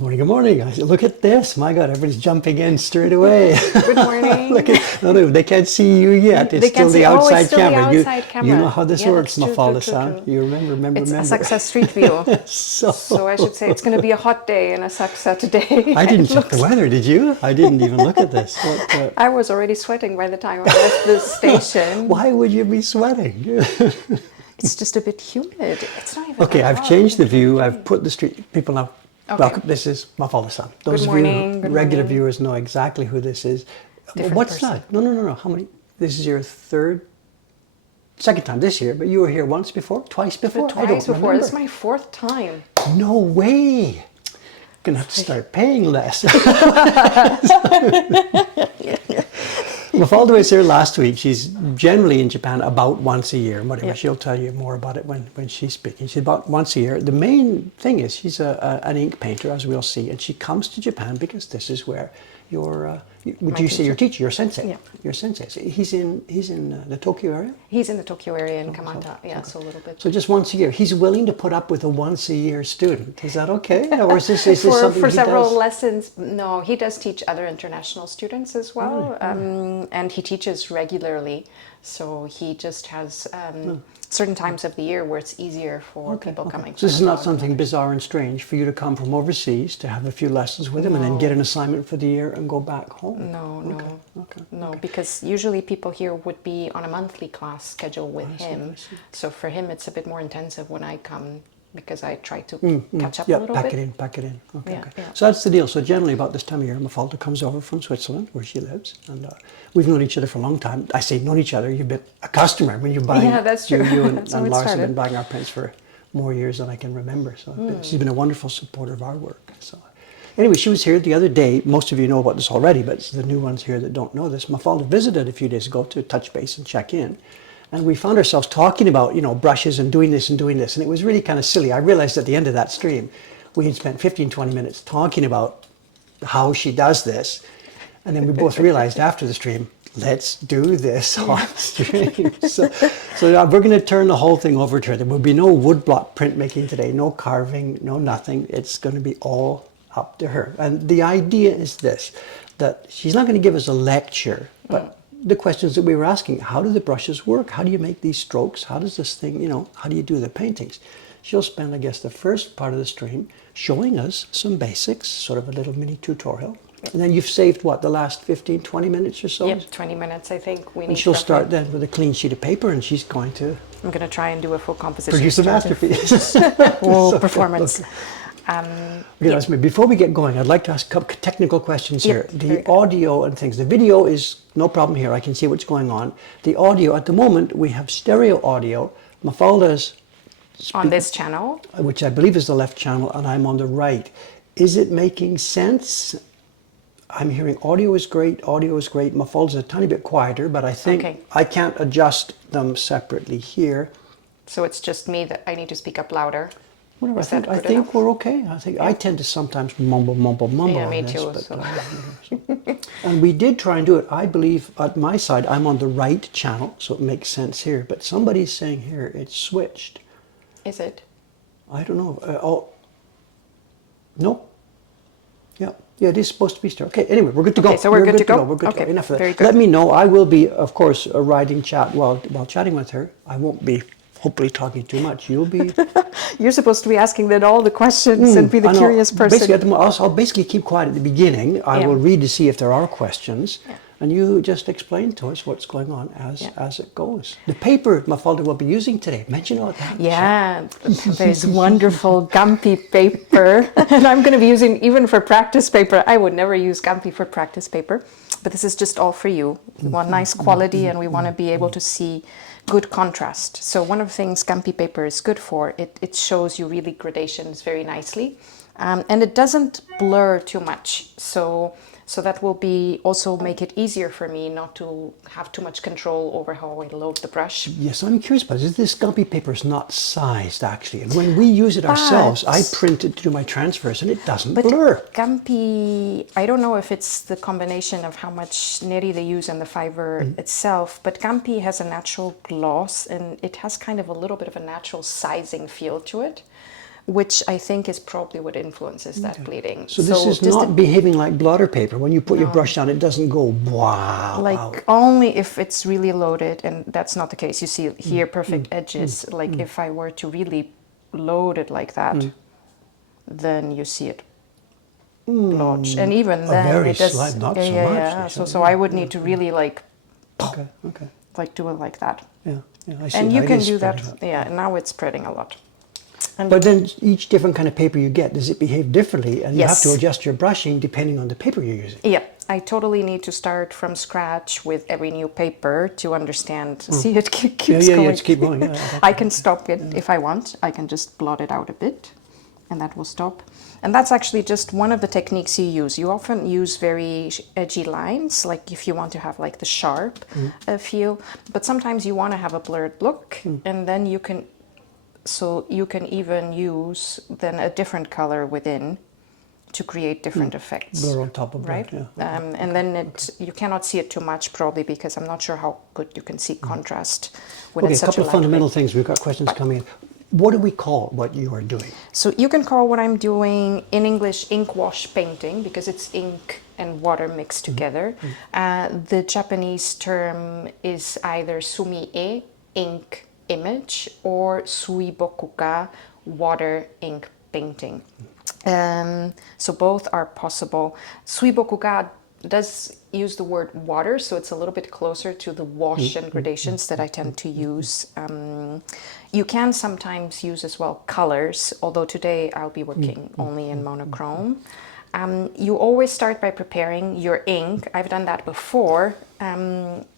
Good morning, good morning. I said, look at this. My God, everybody's jumping in straight away. Good morning. Look at, no, they can't see you yet. It's still the outside camera. You know how this works, Mafalda-san. You remember. It's a success street view. So I should say it's going to be a hot day and a success day. I didn't check the weather, did you? I didn't even look at this. I was already sweating by the time I left the station. Why would you be sweating? It's just a bit humid. It's not even Okay, I've changed the view. I've put the street people now. Okay. Welcome. This is Mafalda-san. Those Good morning. of you regular viewers know exactly who this is. What's person. that? No. How many? This is your second time this year, but you were here once before, twice before. Twice before. This is my fourth time. No way. Gonna have to start paying less. Mafalda was here last week. She's generally in Japan about once a year, and whatever. Yep. She'll tell you more about it when she's speaking. She's about once a year. The main thing is she's an ink painter, as we'll see, and she comes to Japan because this is where your would you say your teacher, your sensei? Yeah. Your sensei. So he's in the Tokyo area? He's in the Tokyo area in Kamata. So a little bit. So just once a year. He's willing to put up with a once a year student. Is that okay? Or is this something for he several does? lessons? No, he does teach other international students as well. And he teaches regularly. So he just has certain times of the year where it's easier for people coming. So this is not something bizarre and strange for you to come from overseas to have a few lessons with him and then get an assignment for the year and go back home? No, because usually people here would be on a monthly class schedule with him. So for him, it's a bit more intensive when I come because I try to catch up a little bit. Pack it in. Okay. Yeah. So that's the deal. So generally about this time of year, Mafalda comes over from Switzerland, where she lives, and we've known each other for a long time. I say known each other, you've been a customer when you're buying. Yeah, that's true. You and That's how it Lars have started. been buying our prints for more years than I can remember. So she's been a wonderful supporter of our work. So anyway, she was here the other day. Most of you know about this already, but it's the new ones here that don't know this. Mafalda visited a few days ago to touch base and check in. And we found ourselves talking about, brushes and doing this. And it was really kind of silly. I realized at the end of that stream, we had spent 15, 20 minutes talking about how she does this. And then we both realized after the stream, let's do this on stream. So we're going to turn the whole thing over to her. There will be no woodblock printmaking today, no carving, no nothing. It's going to be all up to her. And the idea is this, that she's not going to give us a lecture, but the questions that we were asking, how do the brushes work? How do you make these strokes? How does this thing, how do you do the paintings? She'll spend, I guess, the first part of the stream showing us some basics, sort of a little mini tutorial. And then you've saved, what, the last 15, 20 minutes or so? Yep, 20 minutes, I think. And she'll start then with a clean sheet of paper, and she's going to I'm going to try and do a full composition. produce a masterpiece. Full performance. Before we get going, I'd like to ask a couple technical questions here. The audio and things. The video is no problem here. I can see what's going on. The audio, at the moment, we have stereo audio. Mafalda's on this channel, which I believe is the left channel, and I'm on the right. Is it making sense? I'm hearing audio is great. Mafalda's a tiny bit quieter, but I think I can't adjust them separately here. So it's just me that I need to speak up louder. Whatever, I think we're okay. I tend to sometimes mumble Yeah, on me this. too. But, and we did try and do it. I believe at my side, I'm on the right channel, so it makes sense here. But somebody's saying here it's switched. Is it? I don't know. Nope. Yeah, it is supposed to be stereo. Okay, anyway, we're good to go. So we're good to go? We're good to go. Enough of that. Very good. Let me know. I will be, of course, riding chat while chatting with her. I won't be hopefully talking too much. You'll be... You're supposed to be asking then all the questions and be the curious person. Basically, I'll basically keep quiet at the beginning. I will read to see if there are questions. Yeah. And you just explain to us what's going on as it goes. The paper Mafalda will be using today. Mention all that. Yeah, there's wonderful Gampi paper. And I'm going to be using, even for practice paper, I would never use Gampi for practice paper. But this is just all for you. We want nice quality and we want to be able to see good contrast. So one of the things Gampi paper is good for, it shows you really gradations very nicely. And it doesn't blur too much. So that will be also make it easier for me not to have too much control over how I load the brush. Yes, I'm curious about this. This Gampi paper is not sized actually. And when we use it ourselves, I print it to do my transfers and it doesn't blur. Gampi, I don't know if it's the combination of how much neri they use and the fiber itself, but Gampi has a natural gloss and it has kind of a little bit of a natural sizing feel to it. which I think is probably what influences that bleeding. So this is just not behaving like blotter paper. When you put your brush down, it doesn't go wow. like only if it's really loaded, and that's not the case. You see here perfect edges. Like if I were to really load it like that, then you see it blotch, and even then very it does. slight, not yeah, so yeah, much. yeah. So I would need to really like Okay, okay. like do it like that. Yeah, I see. And you how it can is do that. spreading out. Yeah, now it's spreading a lot. But then each different kind of paper you get, does it behave differently? And you have to Yes. adjust your brushing depending on the paper you're using. Yeah, I totally need to start from scratch with every new paper to understand. See, it keeps going. Yeah, it's keep going. Yeah, I can stop it if I want. I can just blot it out a bit, and that will stop. And that's actually just one of the techniques you use. You often use very edgy lines, like if you want to have like the sharp feel. But sometimes you want to have a blurred look, and then you can. So you can even use then a different color within to create different effects. Blur on top of right? that, yeah. And then you cannot see it too much probably because I'm not sure how good you can see contrast when Okay, it's a such couple a of light fundamental weight. things. We've got questions coming in. What do we call what you are doing? So you can call what I'm doing in English ink wash painting because it's ink and water mixed together. The Japanese term is either sumi-e, ink image, or suibokuka, water ink painting. So both are possible. Suibokuka does use the word water, so it's a little bit closer to the wash and gradations that I tend to use. You can sometimes use as well colors, although today I'll be working only in monochrome. You always start by preparing your ink. I've done that before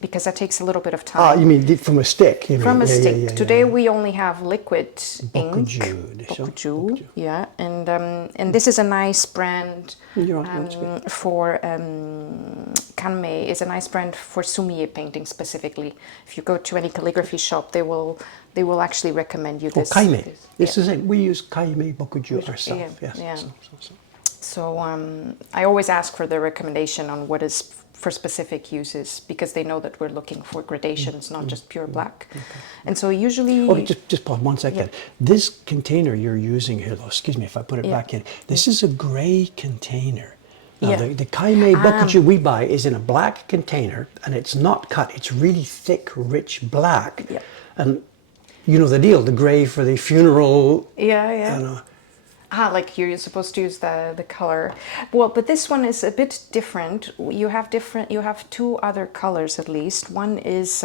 because that takes a little bit of time. You mean from a stick? You mean? From a Yeah, stick. yeah, yeah, Today yeah. we only have liquid ink. Bokuju, yeah. And this is a nice brand You're on, that's good. for Kanmei is a nice brand for sumie painting specifically. If you go to any calligraphy shop, they will actually recommend you this. Kaime. This yeah. is it. We use Kaime Bokuju ourselves. Yeah, Yes. yeah. So. So I always ask for the recommendation on what is for specific uses because they know that we're looking for gradations, not just pure black. Okay. And so usually... Oh, just pause 1 second. Yeah. This container you're using here, though, excuse me if I put it back in, this is a gray container. Now, the Kaime Bokuju we buy is in a black container, and it's not cut. It's really thick, rich black. Yeah. And you know the deal, the gray for the funeral. Yeah. Like you're supposed to use the color. Well, but this one is a bit different. You have two other colors at least. One is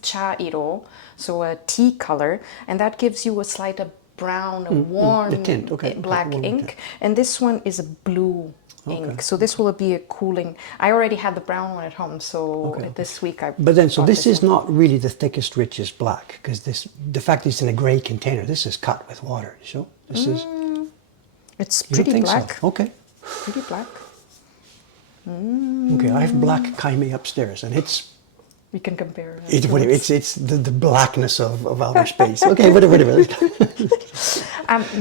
cha-iro, so a tea color, and that gives you a slight brown, a warm tint, okay, black warm ink. tint. And this one is a blue ink. So this will be a cooling. I already had the brown one at home, so this week I. But then, so bought this is one. not really the thickest, richest black, because the fact it's in a gray container, this is cut with water. So this is. It's You don't pretty think black. so? Okay. Pretty black. Okay, I have black Kaime upstairs, and it's We can compare. it's the blackness of outer space. Okay, whatever.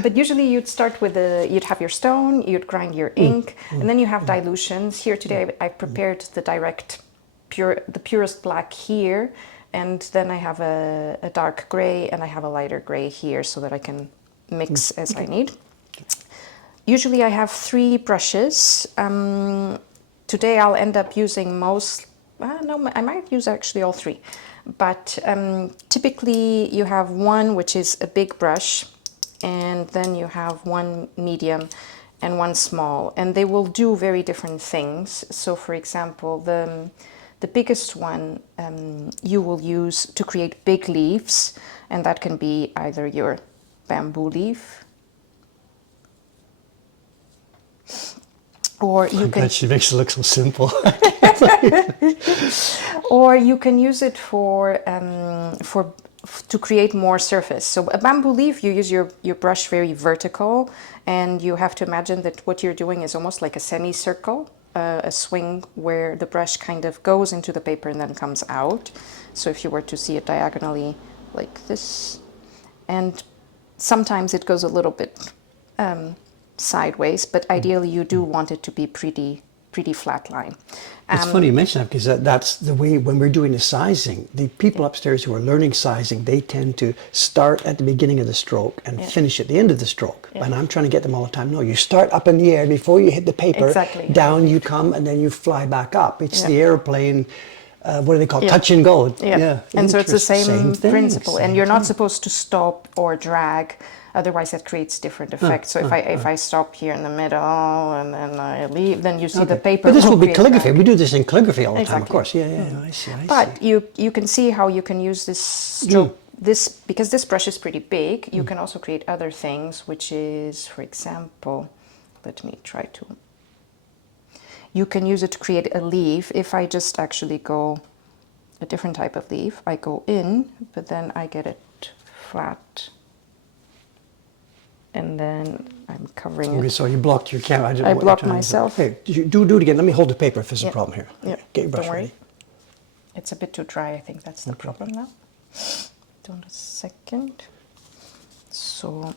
But usually you'd start with you'd have your stone, you'd grind your ink, and then you have dilutions. Here today I prepared the purest black here, and then I have a dark gray and I have a lighter gray here so that I can mix as I need. Usually I have 3 brushes. Today I'll end up using no, I might use actually all 3. But typically you have one which is a big brush, and then you have one medium and one small, and they will do very different things. So for example, the biggest one you will use to create big leaves, and that can be either your bamboo leaf, or you can. She makes it look so simple. Or you can use it to create more surface. So a bamboo leaf, you use your brush very vertical, and you have to imagine that what you're doing is almost like a semicircle, a swing where the brush kind of goes into the paper and then comes out. So if you were to see it diagonally like this, and sometimes it goes a little bit sideways, but ideally you do want it to be pretty pretty flat line. It's funny you mention that because that's the way when we're doing the sizing, the people upstairs who are learning sizing, they tend to start at the beginning of the stroke and finish at the end of the stroke. And I'm trying to get them all the time. No, you start up in the air before you hit the paper. Exactly. Down you come and then you fly back up. It's the airplane, what do they call it? Touch and go. Yeah. And so it's the same thing, principle. same And you're not thing. supposed to stop or drag. Otherwise, that creates different effects. So if I stop here in the middle and then I leave, then you see the paper. But this will be create calligraphy. that. We do this in calligraphy all the time, of Exactly. course. Yeah, I see. But you can see how you can use this stroke. Because this brush is pretty big, you can also create other things, which is, for example, let me try to. You can use it to create a leaf. If I just actually go a different type of leaf, I go in, but then I get it flat. And then I'm covering Okay, it. so you blocked your camera. I blocked myself. Hey, do it again. Let me hold the paper if there's a Yeah. problem here. Yeah, Get your brush don't worry. ready. It's a bit too dry, I think that's the problem now. Don't a second. So,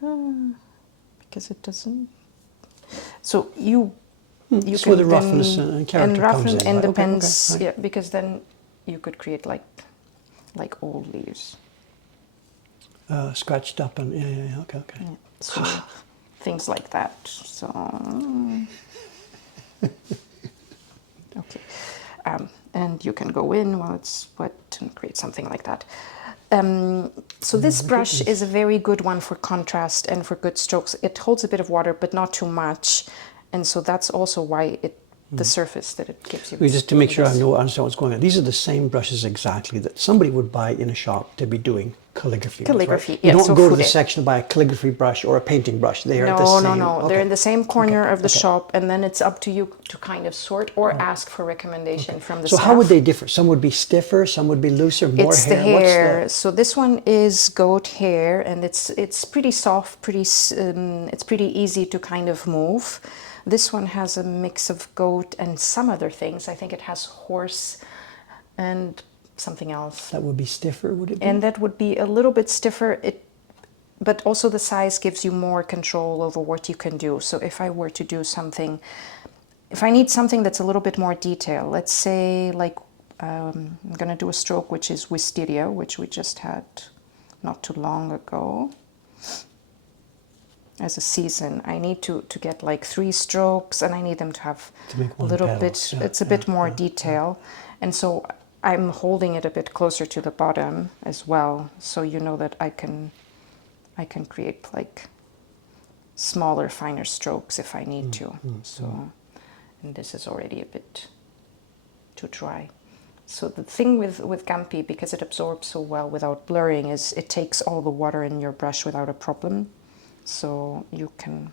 because it doesn't. So you It's where the roughness and character comes in. and Right? depends. Okay. Yeah, because then you could create like old leaves. Scratched up and yeah. Okay. Yeah, so things like that. So okay, and you can go in while it's wet and create something like that. So this brush is a very good one for contrast and for good strokes. It holds a bit of water, but not too much, and so that's also why the surface that it gives you. Just to make sure I understand what's going on. These are the same brushes exactly that somebody would buy in a shop to be doing calligraphy. with, Calligraphy, right? yeah, You don't so go to the fude. section to buy a calligraphy brush or a painting brush. They are the No, same. no. They're in the same corner Okay, of the okay. shop, and then it's up to you to kind of sort or ask for recommendation from the So staff. how would they differ? Some would be stiffer, some would be looser, more It's hair. the hair. What's So this one is goat hair, and it's pretty soft, it's pretty easy to kind of move. This one has a mix of goat and some other things. I think it has horse and something else. that would be stiffer, would it be? And that would be a little bit stiffer. But also the size gives you more control over what you can do. So if I were to do something, if I need something that's a little bit more detailed, let's say like I'm going to do a stroke which is wisteria, which we just had not too long ago. As a season, I need to get like 3 strokes, and I need them to have To make a one little petal. bit, Yeah, it's a bit more detail. And so I'm holding it a bit closer to the bottom as well, so you know that I can create like smaller, finer strokes if I need to. So, and this is already a bit too dry. So the thing with Gampi, because it absorbs so well without blurring, is it takes all the water in your brush without a problem. So you can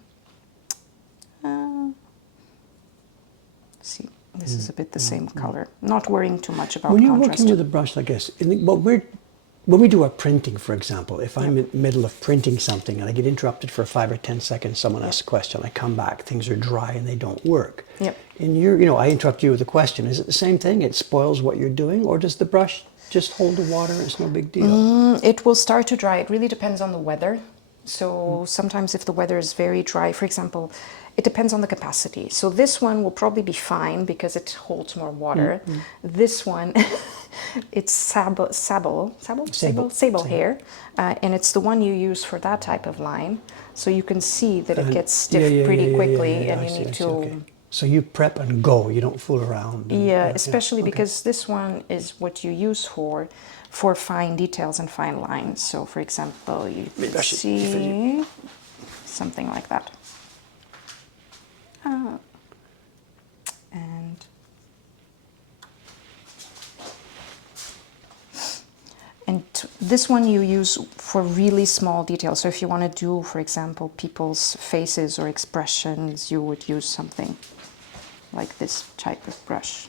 see, this is a bit the same color. Not worrying too much about When you're contrast. working with a brush like this, when we do our printing, for example, if I'm in the middle of printing something and I get interrupted for 5 or 10 seconds, someone asks a question, I come back, things are dry and they don't work. Yep. And I interrupt you with a question. Is it the same thing? It spoils what you're doing, or does the brush just hold the water? It's no big deal. It will start to dry. It really depends on the weather. So sometimes if the weather is very dry, for example, it depends on the capacity. So this one will probably be fine because it holds more water. This one, it's sable hair, and it's the one you use for that type of line. So you can see that it gets stiff pretty quickly, and I you see, need I to. see, okay. So you prep and go. You don't fool around. Yeah, especially okay. because this one is what you use for fine details and fine lines. So, for example, you could see something like that. And this one you use for really small details. So if you want to do, for example, people's faces or expressions, you would use something like this type of brush.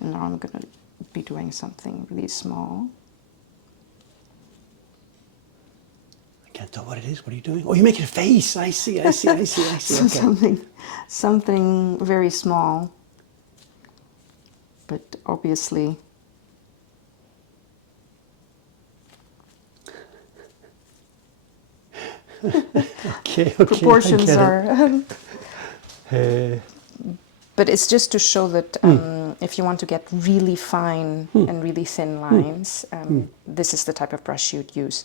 Now I'm going to be doing something really small. I can't tell what it is. What are you doing? Oh, you're making a face. I see. So Okay. something very small, but obviously Okay, I proportions get it. are. Uh, But it's just to show that if you want to get really fine and really thin lines, this is the type of brush you'd use.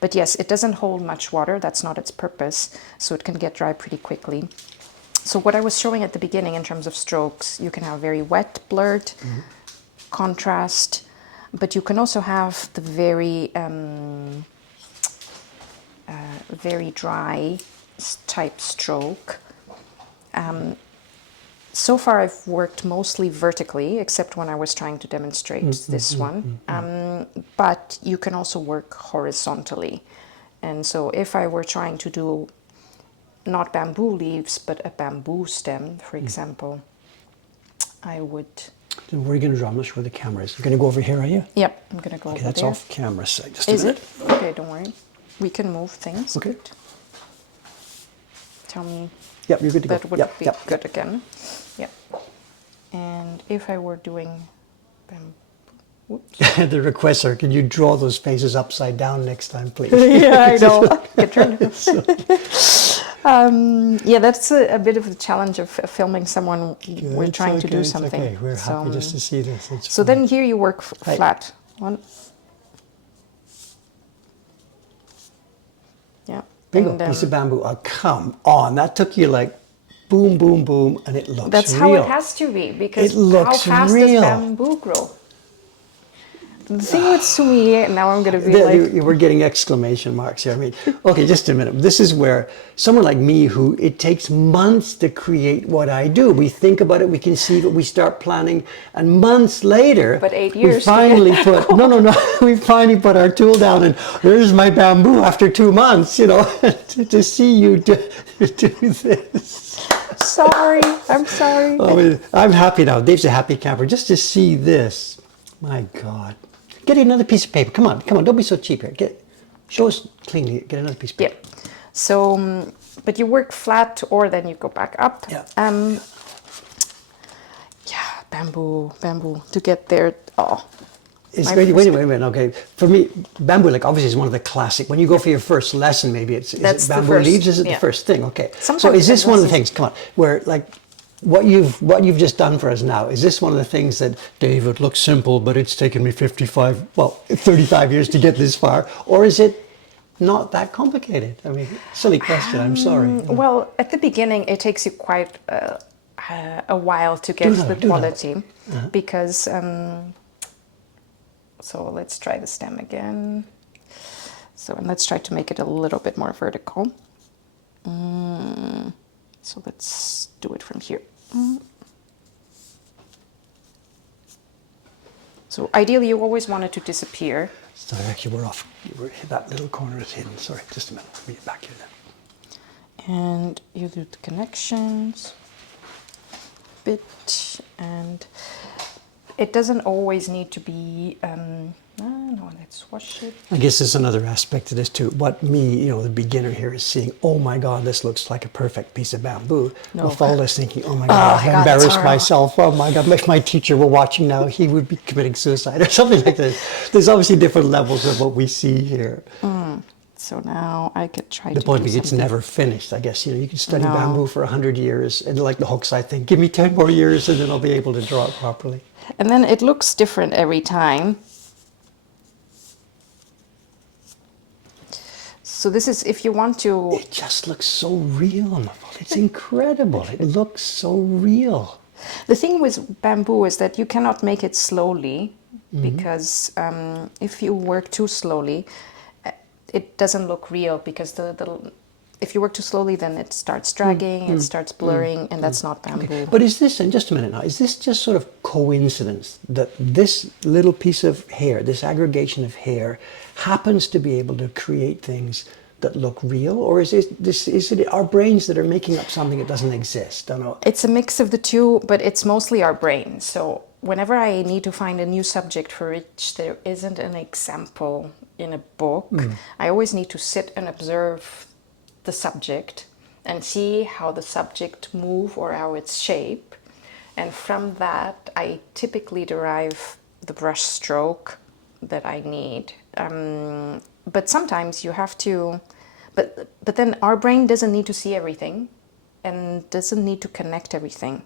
But yes, it doesn't hold much water. That's not its purpose. So it can get dry pretty quickly. So what I was showing at the beginning in terms of strokes, you can have very wet, blurred, contrast, but you can also have the very, very dry type stroke. So far, I've worked mostly vertically, except when I was trying to demonstrate this one. But you can also work horizontally. And so if I were trying to do not bamboo leaves, but a bamboo stem, for example, I would... Then where are you going to draw? I'm not sure where the camera is. You're going to go over here, are you? Yep, I'm going to go Okay, over that's there. off camera. So just a Is minute. it? Okay, don't worry. We can move things. Okay. Tell me Yep, you're good to go. that would Yep, be yep, good yep. again. Yeah. And if I were doing whoops. The requests are, can you draw those faces upside down next time, please? Yeah, I know. Get turned. Yeah, that's a bit of the challenge of filming someone we're It's trying to okay, do it's something. Okay, we're happy just to see this. It's So fine. then here you work Right. flat. One. Yeah. Bingo, And, piece of bamboo. Oh, come on. That took you like boom, boom, boom, and it looks that's real. how it has to be, because It looks how fast real. does bamboo grow? The thing with sumi, now I'm going to be like... We're getting exclamation marks here. I mean, okay, just a minute. This is where someone like me, who it takes months to create what I do. We think about it, we conceive it, we start planning, and months later, But 8 we years to get finally that put we finally put our tool down, and there's my bamboo after 2 months. You know, to see you do this. Sorry, I'm sorry. I mean, I'm happy now. Dave's a happy camper. Just to see this, my God. Get another piece of paper. Come on, come on. Don't be so cheap here. Show us cleanly. Get another piece of paper. Yeah. So, but you work flat, or then you go back up. Yeah. Yeah, bamboo, to get there. Oh, my Wait a first- minute. Okay, for me, bamboo, like obviously, is one of the classic. When you go for your first lesson, maybe is That's it the bamboo first, leaves? Is it yeah. the first thing? Okay. So Sometimes is this it one of the doesn't. things? Come on, where like what you've just done for us now? Is this one of the things that, Dave, it looks simple, but it's taken me 35 years to get this far, or is it not that complicated? I mean, silly question. I'm sorry. Well, at the beginning, it takes you quite a while to get the quality, because. So let's try the stem again. So, and let's try to make it a little bit more vertical. So let's do it from here. So ideally, you always want it to disappear. Sorry, actually, that little corner is hidden. Sorry, just a minute. Let me get back here then. And you do the connections a bit, and it doesn't always need to be, no, let's wash it. I guess there's another aspect to this too. What me, the beginner here is seeing, oh my God, this looks like a perfect piece of bamboo. No. Mafalda's thinking, oh my God, I've embarrassed myself. Oh my God, if my teacher were watching now, he would be committing suicide or something like this. There's obviously different levels of what we see here. So now I could try The to point do is, it's something. never finished. I guess, you can study No. bamboo for 100 years, and like the hooks, I think, give me 10 more years and then I'll be able to draw it properly. And then it looks different every time. So this is, if you want to... It just looks so real, Mafalda. It's incredible. It looks so real. The thing with bamboo is that you cannot make it slowly, because if you work too slowly, it doesn't look real, because if you work too slowly, then it starts dragging, it starts blurring, and that's not bamboo. Okay. But is this, and just a minute now, is this just sort of coincidence that this little piece of hair, this aggregation of hair, happens to be able to create things that look real? Or is it our brains that are making up something that doesn't exist? I don't know. It's a mix of the two, but it's mostly our brain. So whenever I need to find a new subject for which there isn't an example in a book, I always need to sit and observe the subject and see how the subject move or how it's shape. And from that, I typically derive the brush stroke that I need. But sometimes you have to But then our brain doesn't need to see everything and doesn't need to connect everything.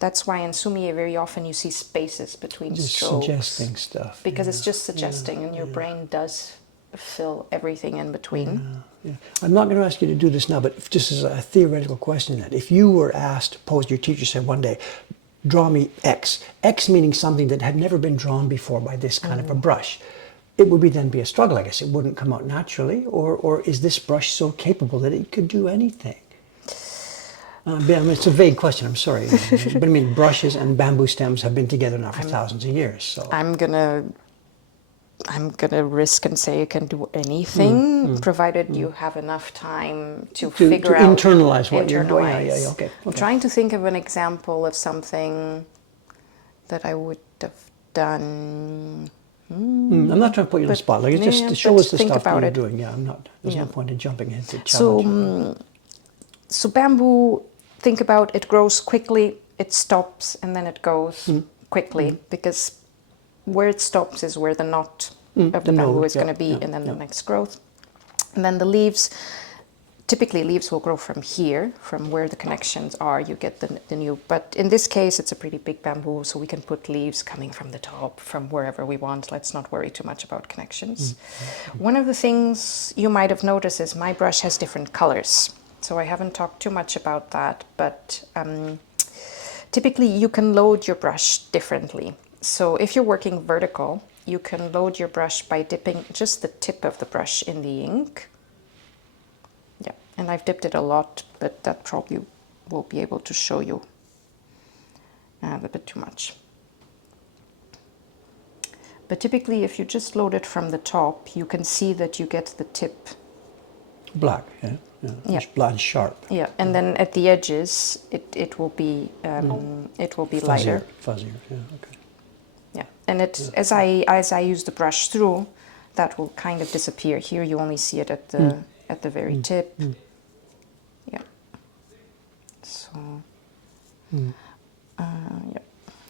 That's why in sumie very often you see spaces between Just strokes. suggesting stuff. Because it's just suggesting, and your brain does fill everything in between. Yeah. I'm not going to ask you to do this now, but just as a theoretical question, that if you were asked, posed, your teacher said one day, draw me X, X meaning something that had never been drawn before by this kind of a brush, it would then be a struggle, I guess. It wouldn't come out naturally, or is this brush so capable that it could do anything? I mean, it's a vague question, I'm sorry. But I mean, brushes and bamboo stems have been together now for thousands of years. So I'm gonna risk and say you can do anything, provided you have enough time to figure out, internalize what you're doing. Yeah, okay. I'm trying to think of an example of something that I would have done. I'm not trying to put you on the spot. Like, it's just to show us the stuff that you're doing. Yeah, I'm not. There's no point in jumping into challenge. So bamboo, think about it grows quickly, it stops, and then it goes quickly, because where it stops is where the knot of the bamboo is going to be, and then the next growth. And then the leaves, typically leaves will grow from here, from where the connections are, you get the new. But in this case, it's a pretty big bamboo, so we can put leaves coming from the top, from wherever we want. Let's not worry too much about connections. One of the things you might have noticed is my brush has different colors. So I haven't talked too much about that, but typically you can load your brush differently. So if you're working vertical, you can load your brush by dipping just the tip of the brush in the ink. Yeah, and I've dipped it a lot, but that probably will be able to show you a bit too much. But typically if you just load it from the top, you can see that you get the tip black, yeah. It's black and sharp. Yeah, and then at the edges, it will be lighter. Fuzzier, yeah, okay. Yeah, and as I use the brush through, that will kind of disappear. Here you only see it at the very tip. Yeah. So. Yeah.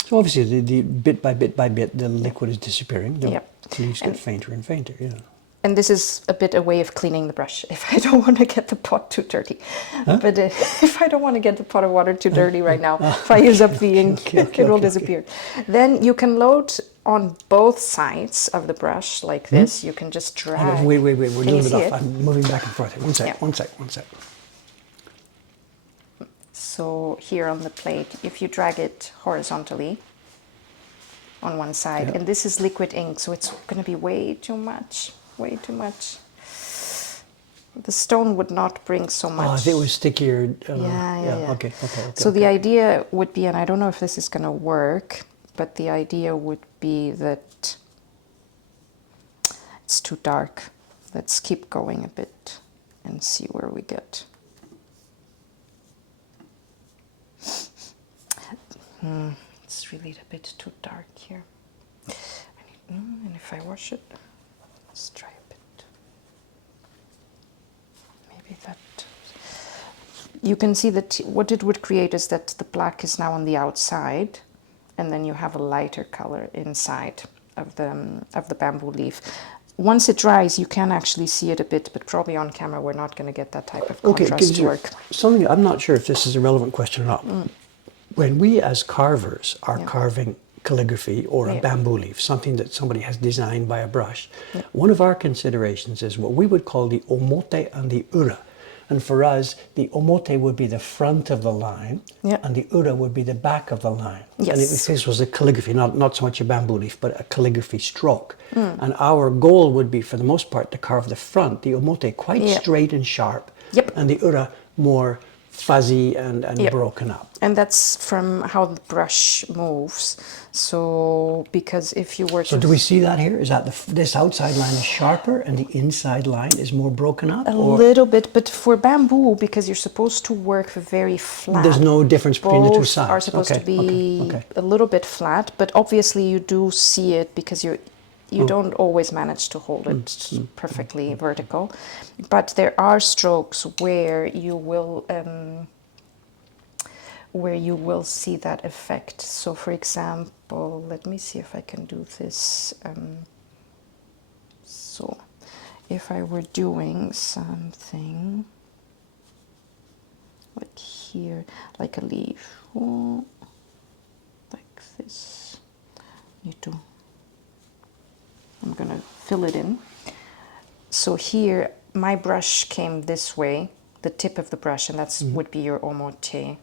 So obviously, the bit by bit, the liquid is disappearing. The leaves get fainter and fainter. Yeah. And this is a bit a way of cleaning the brush if I don't want to get the pot too dirty. Huh? But if I don't want to get the pot of water too dirty right now, if I use up the ink, it will disappear. Then you can load on both sides of the brush like this. You can just drag. Wait, we're doing it off. I'm moving back and forth. One sec. So here on the plate, if you drag it horizontally on one side, and this is liquid ink, so it's going to be way too much. The stone would not bring so much. Oh, if it was stickier. Yeah. Okay. So the idea would be, and I don't know if this is going to work, but the idea would be that it's too dark. Let's keep going a bit and see where we get. It's really a bit too dark here. And if I wash it, let's try a bit. Maybe that. You can see that what it would create is that the black is now on the outside, and then you have a lighter color inside of the bamboo leaf. Once it dries, you can actually see it a bit, but probably on camera we're not going to get that type of contrast to work. Something, I'm not sure if this is a relevant question or not. When we as carvers are carving calligraphy or a bamboo leaf, something that somebody has designed by a brush, one of our considerations is what we would call the omote and the ura. And for us, the omote would be the front of the line, and the ura would be the back of the line. Yes. And if this was a calligraphy, not so much a bamboo leaf, but a calligraphy stroke. And our goal would be, for the most part, to carve the front, the omote, quite straight and sharp, and the ura more fuzzy and broken up. And that's from how the brush moves. So, because if you were to... So do we see that here? Is that this outside line is sharper and the inside line is more broken up? A little bit, but for bamboo, because you're supposed to work very flat. There's no difference between the two sides. Both are supposed to be a little bit flat, but obviously you do see it because you don't always manage to hold it perfectly vertical. But there are strokes where you will see that effect. So for example, let me see if I can do this. So if I were doing something like here, like a leaf, like this, I'm gonna fill it in. So here, my brush came this way, the tip of the brush, and that would be your omote.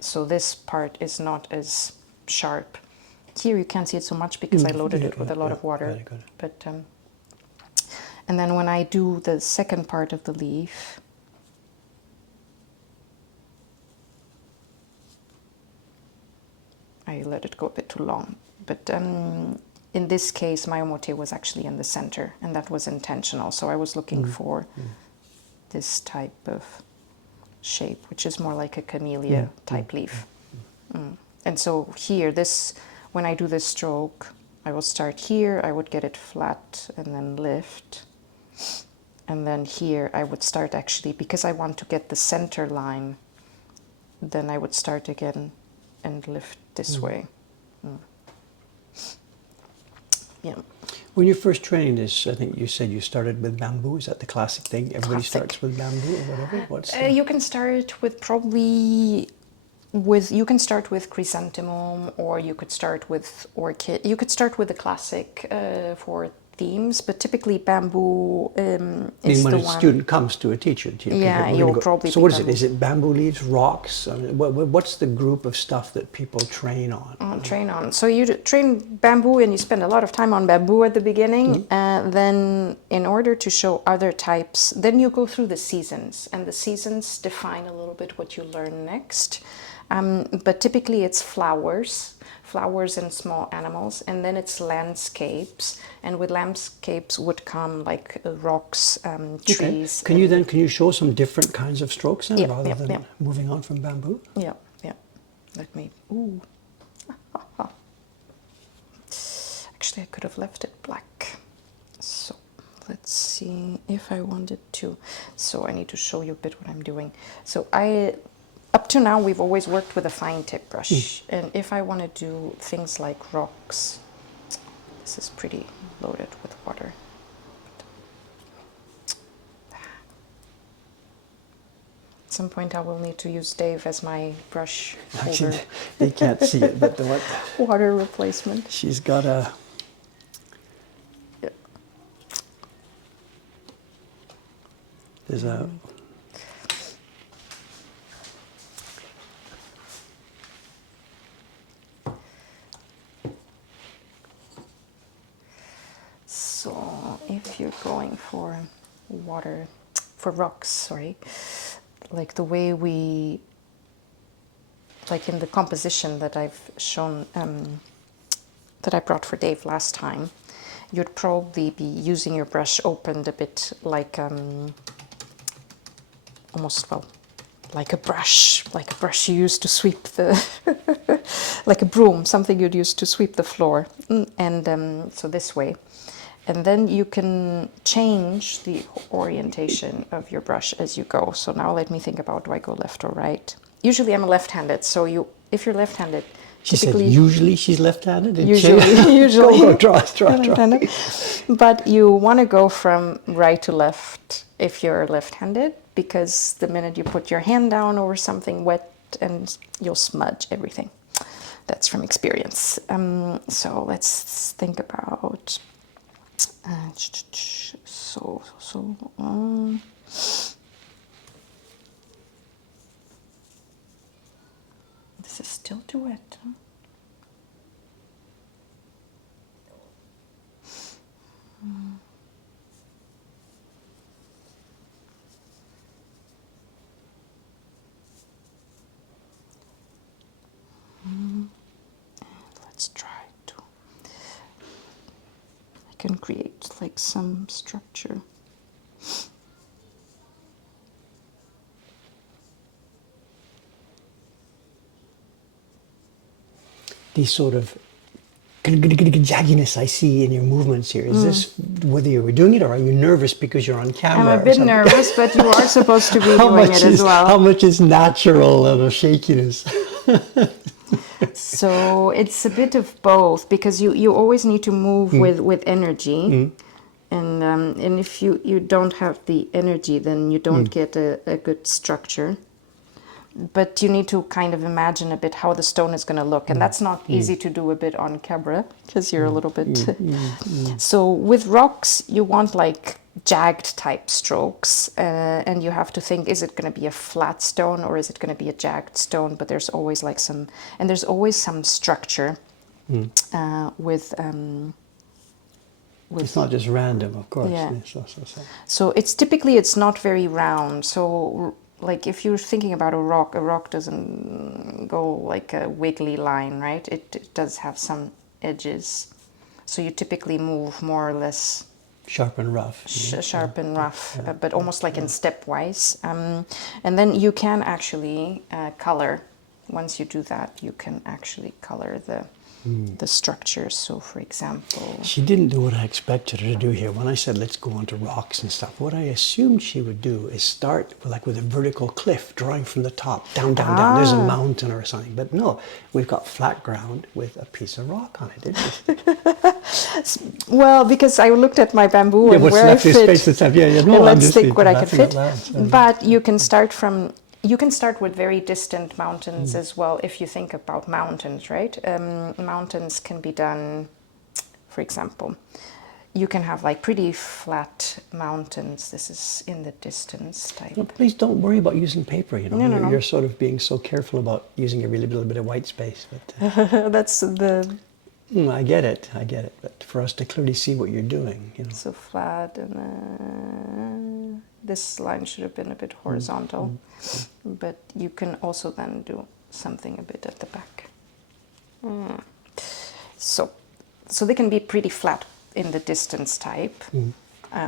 So this part is not as sharp. Here you can't see it so much because I loaded it with a lot of water. Got it. But and then when I do the second part of the leaf, I let it go a bit too long. But in this case, my omote was actually in the center, and that was intentional. So I was looking for this type of shape, which is more like a camellia type leaf. And so here, when I do this stroke, I will start here, I would get it flat and then lift. And then here I would start actually, because I want to get the center line, then I would start again and lift this way. Yeah. When you're first training this, I think you said you started with bamboo. Is that the classic thing? Everybody Classic. starts with bamboo or whatever? You can start with you can start with chrysanthemum, or you could start with orchid. You could start with the classic for themes, but typically bamboo is when the a one. student comes to a teacher, Yeah, we're you'll gonna go- probably So be what is it? bamboo. Is it bamboo leaves, rocks? I mean, what's the group of stuff that people train on? Train on. So you train bamboo, and you spend a lot of time on bamboo at the beginning. Then, in order to show other types, then you go through the seasons, and the seasons define a little bit what you learn next. But typically, it's flowers and small animals, and then it's landscapes. And with landscapes would come like rocks, trees. Can you show some different kinds of strokes then, rather than moving on from bamboo? Yeah. Let me. Ooh. Actually, I could have left it black. So let's see if I wanted to. So I need to show you a bit what I'm doing. So up to now, we've always worked with a fine tip brush. And if I want to do things like rocks, this is pretty loaded with water. At some point, I will need to use Dave as my brush holder. Actually, they can't see it, but Water replacement. she's got a... There's a... So if you're going for rocks, sorry, like the way like in the composition that I've shown, that I brought for Dave last time, you'd probably be using your brush opened a bit like almost, well, like a brush you use to sweep the, like a broom, something you'd use to sweep the floor. And so this way. And then you can change the orientation of your brush as you go. So now let me think about, do I go left or right? Usually I'm left-handed, so if you're left-handed, She said typically, usually she's left-handed? usually. Go, try. But you want to go from right to left if you're left-handed, because the minute you put your hand down over something wet, and you'll smudge everything. That's from experience. So let's think about... this is still too wet. Huh? Let's try to... I can create like some structure. These sort of jagginess I see in your movements here. Is this whether you were doing it, or are you nervous because you're on camera? I'm a bit nervous, but you are supposed to be doing it as well. How much is natural and a shakiness? So it's a bit of both, because you always need to move with energy. And if you don't have the energy, then you don't get a good structure. But you need to kind of imagine a bit how the stone is going to look, and that's not easy to do a bit on camera because you're a little bit. So with rocks, you want like jagged type strokes, and you have to think: is it going to be a flat stone or is it going to be a jagged stone? But there's always like there's always some structure with. It's not just random, of course. Yeah. So. So it's not very round. So like if you're thinking about a rock doesn't go like a wiggly line, right? It does have some edges. So you typically move more or less Sharp and rough. sharp and rough, but almost like in stepwise. And then you can actually color. Once you do that, you can actually color the structure. So for example, She didn't do what I expected her to do here. When I said let's go onto rocks and stuff, what I assumed she would do is start like with a vertical cliff, drawing from the top, down, down, down. There's a mountain or something. But no, we've got flat ground with a piece of rock on it, didn't we? well, because I looked at my bamboo and what's where I left is fit, space and stuff. Yeah, no, and I'm let's just think what I could laughing fit. out loud, so. But you can start with very distant mountains as well. If you think about mountains, right? Mountains can be done, for example, you can have like pretty flat mountains. This is in the distance type. No, please don't worry about using paper. No. You're sort of being so careful about using a really little bit of white space. But That's the I get it. But for us to clearly see what you're doing, so flat, and this line should have been a bit horizontal, but you can also then do something a bit at the back. So they can be pretty flat in the distance type,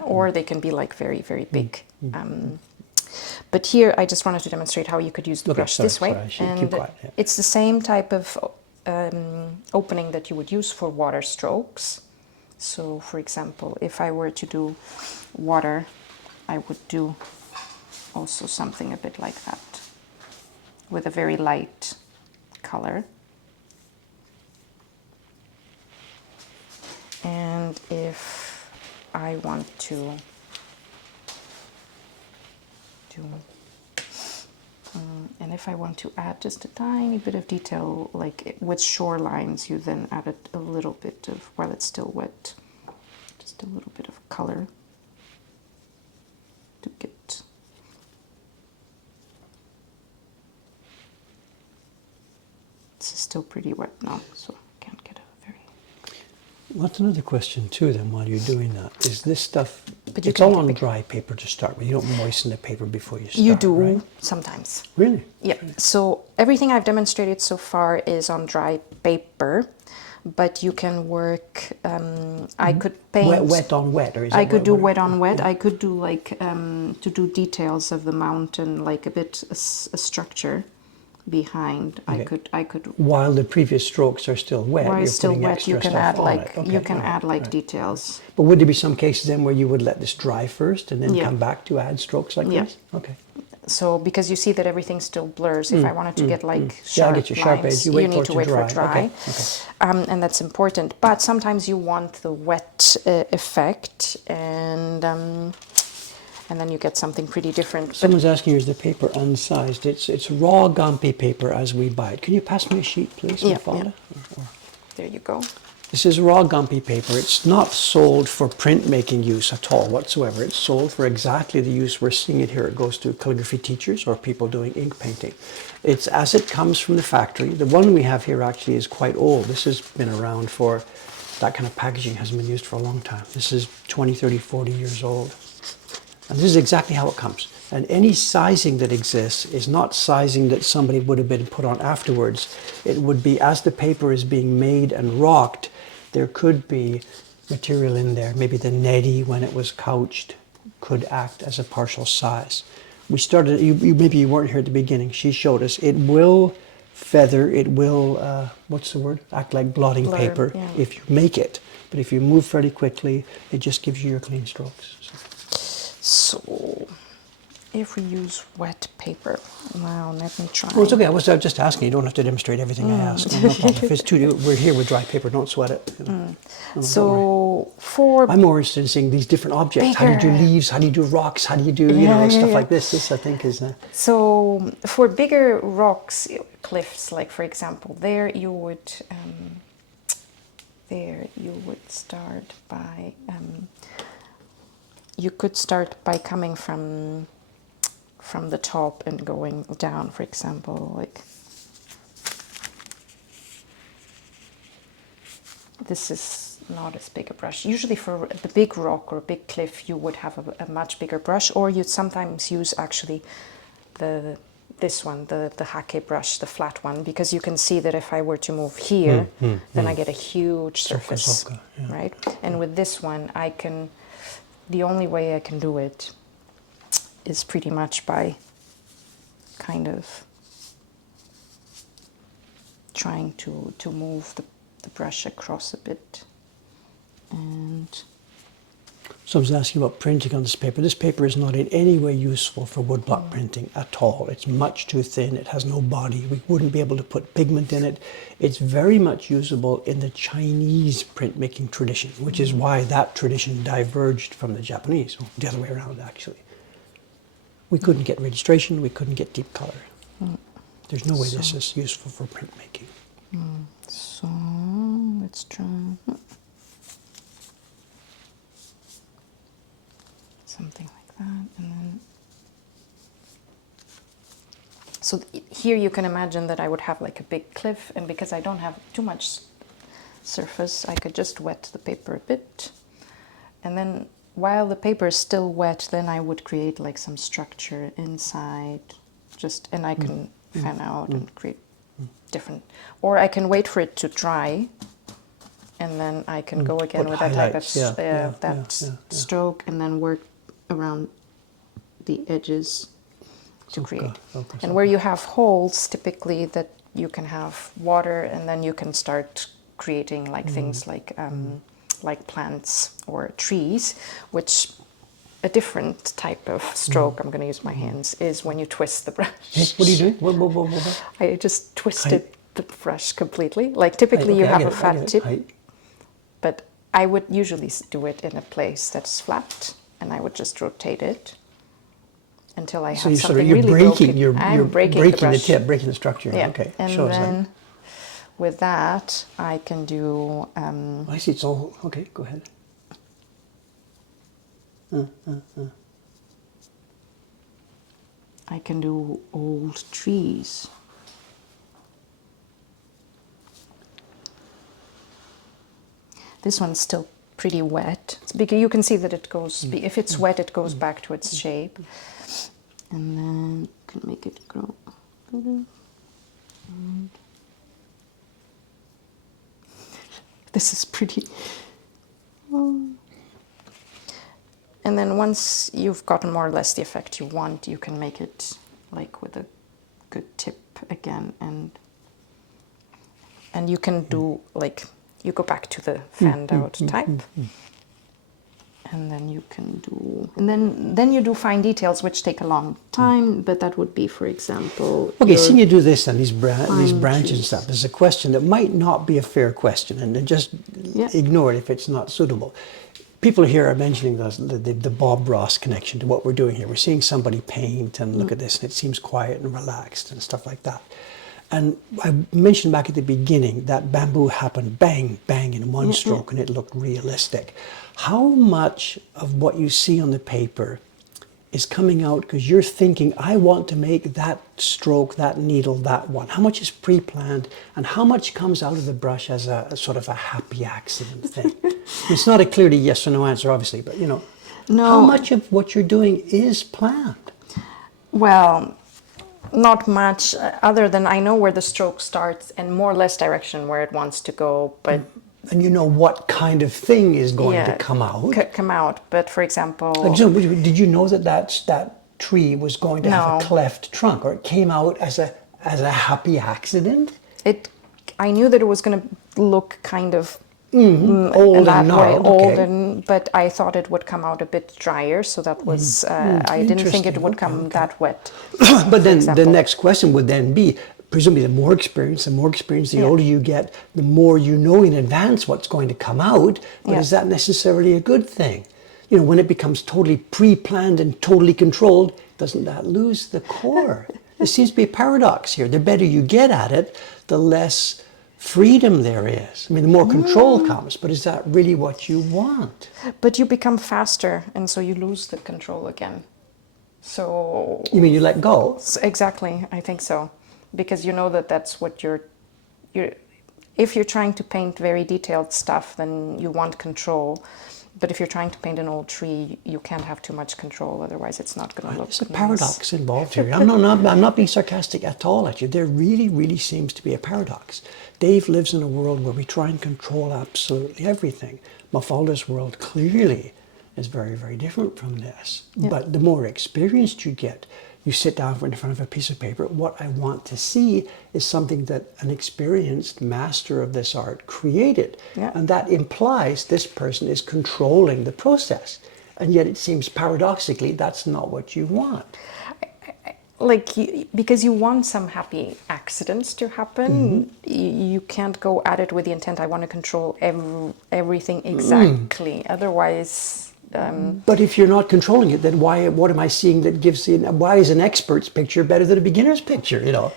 or they can be like very, very big. But here I just wanted to demonstrate how you could use the brush this way. Keep quiet, yeah. It's the same type of opening that you would use for water strokes. So for example, if I were to do water, I would do also something a bit like that with a very light color. And if I want to do and if I want to add just a tiny bit of detail, like with shorelines, you then add a little bit of, while it's still wet, just a little bit of color to get. This is still pretty wet now, so I can't get a very... What's another question too then while you're doing that? Is this stuff, you it's can all keep on it- dry paper to start with. You don't moisten the paper before you start, You do, right? sometimes. Really? Yeah, so everything I've demonstrated so far is on dry paper, but you can work, I could paint... Wet on wet, or is I it could do wet on wet. I could do like, to do details of the mountain, like a bit, a structure behind. Okay. I could... While the previous strokes are still wet, While you're it's still putting wet, extra you can stuff add on like, it. Okay, you can all right, add like right. details. But would there be some cases then where you would let this dry first and then Yeah. come back to add strokes like Yeah. this? Okay. So because you see that everything still blurs, if I wanted to get like Yeah, I sharp get your sharp lines, edge. You wait need for to it to wait for dry. it dry. Okay. And that's important. But sometimes you want the wet effect, and then you get something pretty different. But Someone's asking, is the paper unsized? It's raw Gampi paper as we buy it. Can you pass me a sheet, please, Yeah, Mafalda? there you go. This is raw Gampi paper. It's not sold for printmaking use at all whatsoever. It's sold for exactly the use we're seeing it here. It goes to calligraphy teachers or people doing ink painting. It's as it comes from the factory. The one we have here actually is quite old. This has been around for, that kind of packaging hasn't been used for a long time. This is 20, 30, 40 years old. And this is exactly how it comes. And any sizing that exists is not sizing that somebody would have been put on afterwards. It would be as the paper is being made and rocked, there could be material in there. Maybe the neddy, when it was couched, could act as a partial size. We started, maybe you weren't here at the beginning, she showed us, it will feather, it will, what's the word? Act like blotting Blur, paper yeah. if you make it. But if you move fairly quickly, it just gives you your clean strokes. So if we use wet paper? Well, let me try. Well, it's okay. I was just asking. You don't have to demonstrate everything I ask. No problem. If it's we're here with dry paper. Don't sweat it. You know. No, So for I'm more interested in seeing these different objects. How do you do bigger- leaves? How do you do rocks? How do you do stuff like this? This I think is. So for bigger rocks, cliffs, like for example, there you would start by you could start by coming from the top and going down, for example, like this is not as big a brush. Usually for the big rock or big cliff, you would have a much bigger brush, or you'd sometimes use actually this one, the hake brush, the flat one, because you can see that if I were to move here, then I get a huge surface, right? And with this one, the only way I can do it is pretty much by kind of trying to move the brush across a bit. And So I was asking about printing on this paper. This paper is not in any way useful for woodblock printing at all. It's much too thin. It has no body. We wouldn't be able to put pigment in it. It's very much usable in the Chinese printmaking tradition, which is why that tradition diverged from the Japanese. Well, the other way around, actually. We couldn't get registration. We couldn't get deep color. There's no way this is useful for printmaking. so let's try something like that, and then so here you can imagine that I would have like a big cliff, and because I don't have too much surface, I could just wet the paper a bit, and then while the paper is still wet, then I would create like some structure inside, and I can fan out and create different, or I can wait for it to dry, and then I can go again Put with that type highlights, of stroke, and then work around the edges to create. And where you have holes, typically that you can have water, and then you can start creating like things like plants or trees, which a different type of stroke, I'm going to use my hands, is when you twist the brush. What are you doing? What? I just twisted the brush completely. Like typically you have a fat tip, but I would usually do it in a place that's flat, and I would just rotate it until I have something really broken. You're breaking the tip, breaking the structure. Yeah. Okay. And Shows then that. with that, I can do... I see, it's all... Okay, go ahead. I can do old trees. This one's still pretty wet. Because you can see that it goes... If it's wet, it goes back to its shape. And then you can make it grow. This is pretty... And then once you've gotten more or less the effect you want, you can make it like with a good tip again, and you can do like, you go back to the fanned out type, and then you can do, and then you do fine details, which take a long time, but that would be, for example... Okay, seeing you do this and these branches and stuff, there's a question that might not be a fair question, and then just ignore it if it's not suitable. People here are mentioning the Bob Ross connection to what we're doing here. We're seeing somebody paint and look at this, and it seems quiet and relaxed and stuff like that. And I mentioned back at the beginning that bamboo happened bang, bang in one stroke, and it looked realistic. How much of what you see on the paper is coming out because you're thinking, I want to make that stroke, that needle, that one? How much is pre-planned, and how much comes out of the brush as a sort of a happy accident thing? It's not a clearly yes or no answer, obviously, but no. How much of what you're doing is planned? Well, not much, other than I know where the stroke starts and more or less direction where it wants to go, but... And you know what kind of thing is going to come out? But for example... Did you know that tree was going to have a cleft trunk, or it came out as a happy accident? I knew that it was going to look kind of Old that and way, gnarled, old, okay. and but I thought it would come out a bit drier, so that was I didn't think it Interesting. would Okay, come okay. that wet. But for then the example. next question would then be, presumably the more experience, the Yeah. older you get, the more you know in advance what's going to come out. But Yeah. is that necessarily a good thing? You know, when it becomes totally pre-planned and totally controlled, doesn't that lose the core? There seems to be a paradox here. The better you get at it, the less freedom there is. I mean, the more control comes, but is that really what you want? But you become faster, and so you lose the control again. So, You mean you let go? exactly, I think so, because you know that that's what you're. If you're trying to paint very detailed stuff, then you want control. But if you're trying to paint an old tree, you can't have too much control, otherwise it's not going to look There's a nice. paradox involved here. I'm not being sarcastic at all at you. There really, really seems to be a paradox. Dave lives in a world where we try and control absolutely everything. Mafalda's world clearly is very, very different from this. Yeah. But the more experienced you get, you sit down in front of a piece of paper. What I want to see is something that an experienced master of this art created. Yeah. And that implies this person is controlling the process. And yet it seems paradoxically that's not what you want. Like because you want some happy accidents to happen, you can't go at it with the intent I want to control everything exactly. Otherwise, But if you're not controlling it, then what am I seeing that gives why is an expert's picture better than a beginner's picture, you know?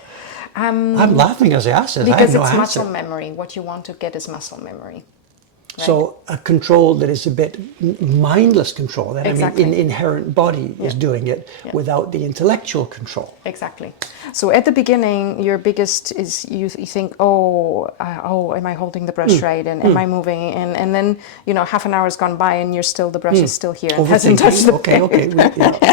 I'm laughing as I ask this. I have because no it's answer. muscle memory. What you want to get is muscle memory. Right? So a control that is a bit mindless control, that Exactly. I mean, inherent body is doing it without the intellectual control. Exactly. So at the beginning, your biggest is you think, am I holding the brush right, and am I moving? And then half an hour has gone by, and the brush is still here and hasn't touched the Okay, paint.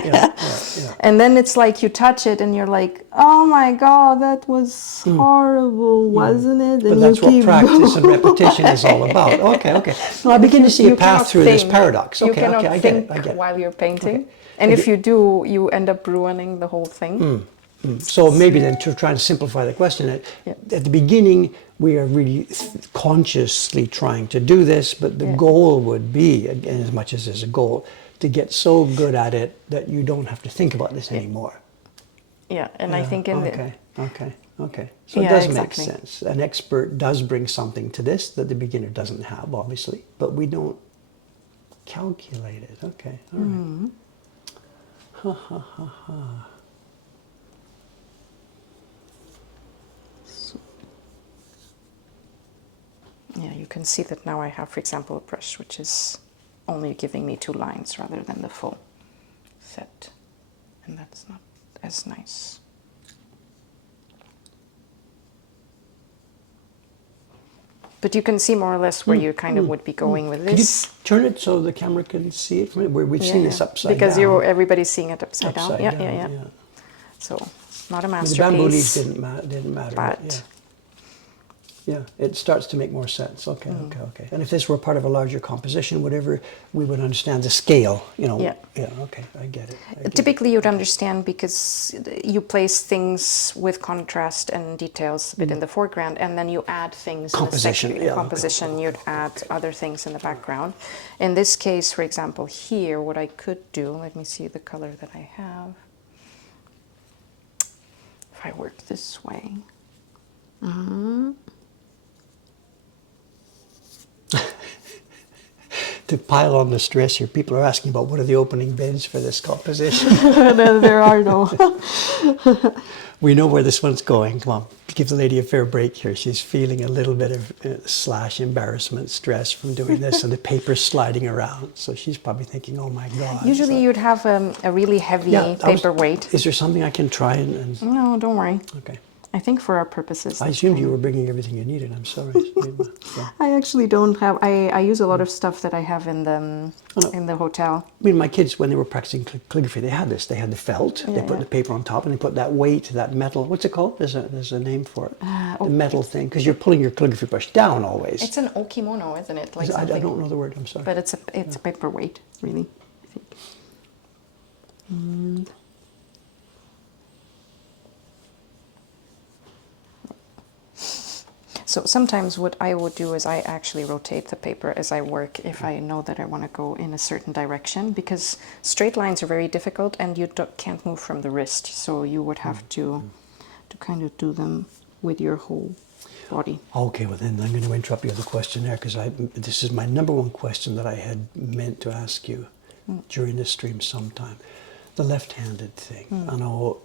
yeah. And then it's like you touch it, and you're like, oh my god, that was horrible, wasn't it? And But that's you what keep practice and repetition is all about. Okay. No, I begin to see a you path cannot through this think. paradox. You Okay, cannot I get think it. while you're painting, and if you do, you end up ruining the whole thing. So maybe then to try to simplify the question, at the beginning we are really consciously trying to do this, but the goal would be, again, as much as there's a goal, to get so good at it that you don't have to think about this anymore. Yeah, and I think in Okay. So it does exactly. make sense. An expert does bring something to this that the beginner doesn't have, obviously, but we don't calculate it. Okay, all right. Yeah, you can see that now I have, for example, a brush which is only giving me 2 lines rather than the full set, and that's not as nice. But you can see more or less where you kind of would be going with Could you this. turn it so the camera can see it from it? We've seen this upside because down. everybody's seeing it upside down. Upside down, Yeah. So not a The masterpiece. bamboo leaves didn't matter. but Yeah, it starts to make more sense. Okay. And if this were part of a larger composition, whatever, we would understand the scale. Yeah. Okay, I get it. typically you'd understand because you place things with contrast and details a bit in the foreground, and then you add things Composition, in the composition. You'd add other things in the background. In this case, for example, here, what I could do, let me see the color that I have. If I work this way. To pile on the stress here, people are asking about what are the opening bids for this composition. There are no. We know where this one's going. Come on, give the lady a fair break here. She's feeling a little bit of / embarrassment, stress from doing this, and the paper's sliding around. So she's probably thinking, "Oh my God!" Usually you'd have a really heavy paperweight. Is there something I can try and? No, don't worry. Okay. I think for our purposes. I assumed you were bringing everything you needed. I'm sorry. I actually don't have. I use a lot of stuff that I have in the hotel. I mean, my kids, when they were practicing calligraphy, they had this. They had the felt. They put the paper on top, and they put that weight, that metal. What's it called? There's a name for it. The metal thing, because you're pulling your calligraphy brush down always. It's an okimono, isn't it? Like I don't know the word. I'm sorry. But it's a paperweight, really. I think. And So sometimes what I would do is I actually rotate the paper as I work if I know that I want to go in a certain direction, because straight lines are very difficult and you can't move from the wrist. So you would have to kind of do them with your whole body. Okay, well then I'm going to interrupt you with a question there, because this is my number one question that I had meant to ask you during this stream sometime. The left-handed thing. I know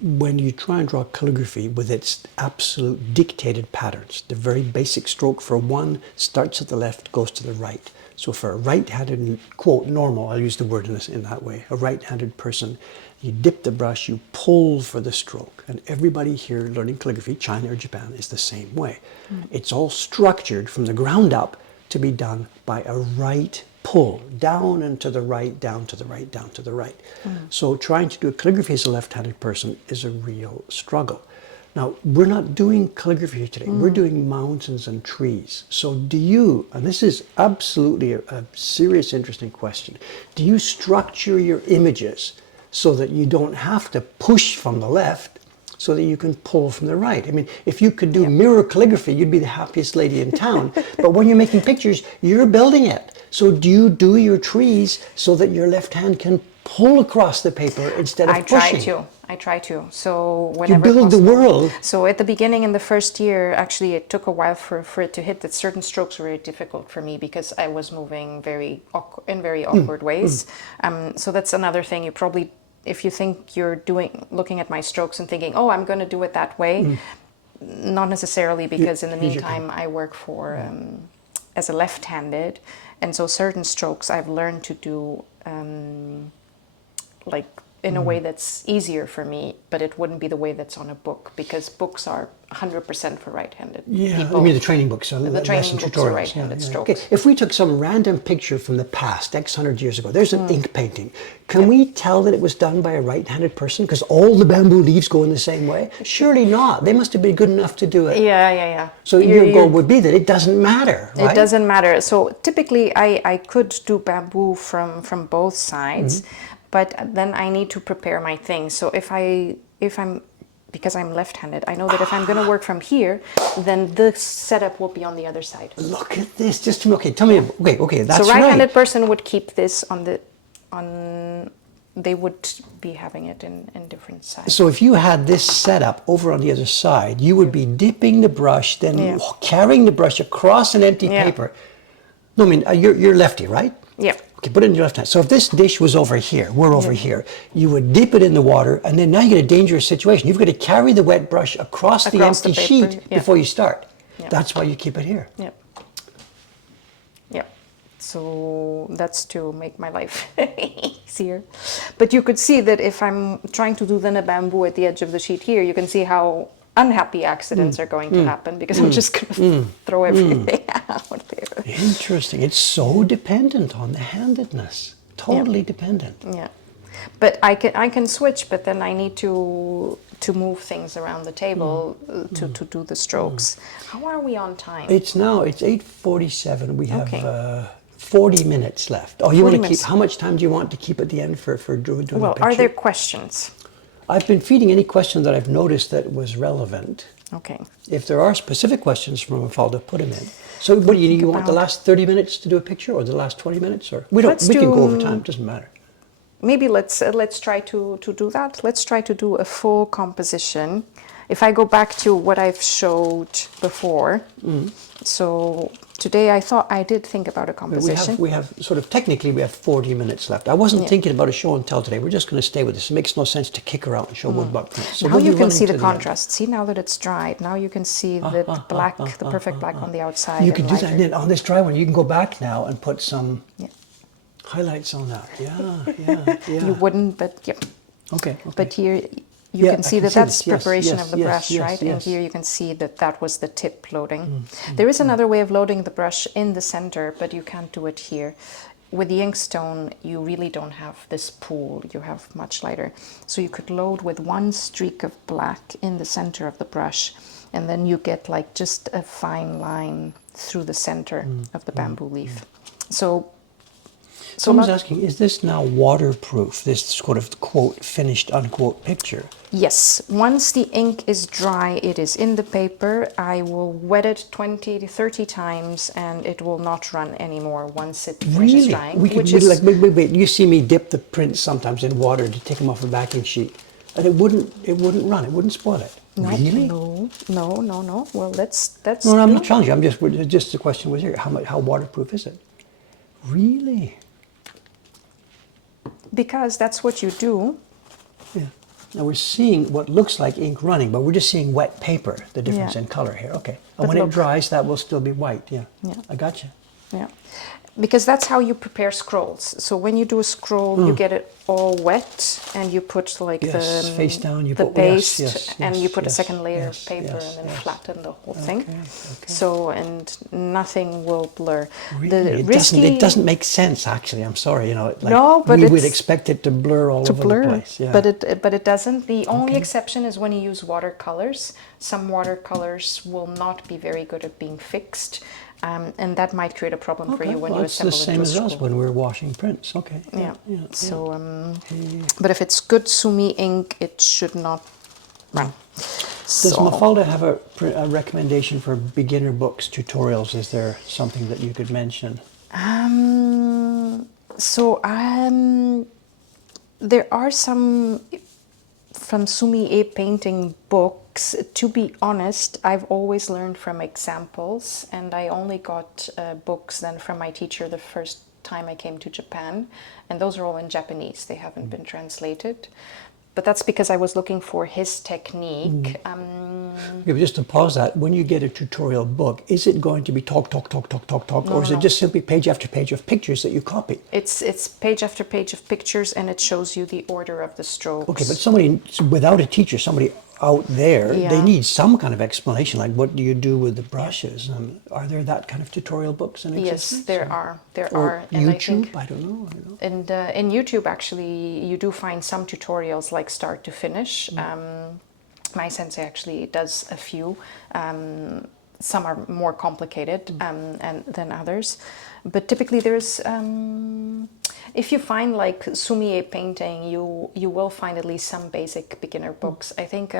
when you try and draw calligraphy with its absolute dictated patterns, the very basic stroke for one starts at the left, goes to the right. So for a right-handed, quote, normal, I'll use the word in that way, a right-handed person, you dip the brush, you pull for the stroke. And everybody here learning calligraphy, China or Japan, is the same way. It's all structured from the ground up to be done by a right pull, down and to the right, down to the right, down to the right. So trying to do a calligraphy as a left-handed person is a real struggle. Now, we're not doing calligraphy today. We're doing mountains and trees. So do you, and this is absolutely a serious, interesting question, do you structure your images so that you don't have to push from the left, so that you can pull from the right? I mean, if you could do mirror calligraphy, you'd be the happiest lady in town. But when you're making pictures, you're building it. So do you do your trees so that your left hand can pull across the paper instead of pushing? I try to. So You whenever build the possible. world. So at the beginning, in the first year, actually, it took a while for it to hit. That certain strokes were very difficult for me because I was moving in very awkward ways. So that's another thing. You probably, if you think you're looking at my strokes and thinking, oh, I'm going to do it that way, not necessarily, because in the meantime, I work for as a left-handed, and so certain strokes I've learned to do like in a way that's easier for me, but it wouldn't be the way that's on a book, because books are 100% for right-handed people. I mean the training books, The training books are right-handed strokes. Okay. If we took some random picture from the past, X hundred years ago, there's an ink painting. Can we tell that it was done by a right-handed person because all the bamboo leaves go in the same way? Surely not. They must have been good enough to do it. Yeah. So your goal would be that it doesn't matter, right? It doesn't matter. So typically I could do bamboo from both sides, but then I need to prepare my things. So because I'm left-handed, I know that if I'm going to work from here, then the setup will be on the other side. Look at this. Tell me. Okay, that's so right. right-handed person would keep this they would be having it in different sides. So if you had this setup over on the other side, you would be dipping the brush, then carrying the brush across an empty paper. No, I mean, you're lefty, right? Yeah. Okay, put it in your left hand. So if this dish was over here, we're over here, you would dip it in the water, and then now you get a dangerous situation. You've got to carry the wet brush across the empty sheet before you start. Yeah. That's why you keep it here. Yeah. So that's to make my life easier. But you could see that if I'm trying to do then a bamboo at the edge of the sheet here, you can see how unhappy accidents are going to happen, because I'm just going to throw everything out there. Interesting. It's so dependent on the handedness. Totally dependent. Yeah. But I can switch, but then I need to move things around the table to do the strokes. How are we on time? It's 8:47. We have 40 minutes left. Oh, you want to keep? How much time do you want to keep at the end for doing the picture? Are there questions? I've been feeding any question that I've noticed that was relevant. Okay. If there are specific questions from Mafalda, put them in. So what do you want, the last 30 minutes to do a picture, or the last 20 minutes? Or we can go over time, it doesn't matter. Maybe let's try to do that. Let's try to do a full composition. If I go back to what I've showed before, so today I did think about a composition. We have technically we have 40 minutes left. I wasn't thinking about a show and tell today. We're just going to stay with this. It makes no sense to kick her out and show Woodblock prints. So now you can see the contrast. See, now that it's dried, now you can see the black, the perfect black on the outside. You can do that, and then on this dry one, you can go back now and put some highlights on that. Yeah. You wouldn't, but Okay. But here you can see that's preparation of the brush, right? And here you can see that was the tip loading. There is another way of loading the brush in the center, but you can't do it here. With the inkstone, you really don't have this pool. You have much lighter. So you could load with one streak of black in the center of the brush, and then you get like just a fine line through the center of the bamboo leaf. So Someone's asking, is this now waterproof, this sort of quote, finished, unquote picture? Yes, once the ink is dry, it is in the paper. I will wet it 20 to 30 times and it will not run anymore once it finishes drying. Wait. You see me dip the prints sometimes in water to take them off a backing sheet. And it wouldn't run, it wouldn't spoil it. No, Really? No. Well, that's. No, I'm not challenging you. Just the question was here, how waterproof is it? Really? Because that's what you do. Yeah. Now we're seeing what looks like ink running, but we're just seeing wet paper, the difference in color here. Okay. And But when look, it dries, that will still be white. Yeah. Yeah. I got you. Yeah. Because that's how you prepare scrolls. So when you do a scroll, you get it all wet and you put like face down, you the put paste and you put a second layer of paper and then flatten the whole thing. Okay. So, and nothing will blur. Really? It doesn't make sense, actually. I'm sorry, No, but we would expect it to blur all over the place. Yeah. But it doesn't. The only exception is when you use watercolors. Some watercolors will not be very good at being fixed. And that might create a problem for you when you assemble it. It's the same as us when we're washing prints. Okay. Yeah. So, but if it's good Sumi ink, it should not run. Does Mafalda have a recommendation for beginner books, tutorials? Is there something that you could mention? There are some from Sumi E painting books. To be honest, I've always learned from examples, and I only got books then from my teacher the first time I came to Japan, and those are all in Japanese. They haven't been translated. But that's because I was looking for his technique. But just to pause that, when you get a tutorial book, is it going to be talk, or is it just simply page after page of pictures that you copy? It's page after page of pictures, and it shows you the order of the strokes. Okay, but somebody without a teacher, somebody out there, they need some kind of explanation, like what do you do with the brushes? Are there that kind of tutorial books in existence? Yes, there are. And YouTube? I don't know. And in YouTube, actually, you do find some tutorials like start to finish. My sensei actually does a few. Some are more complicated than others. But typically there's, if you find like Sumi-e painting, you will find at least some basic beginner books. I think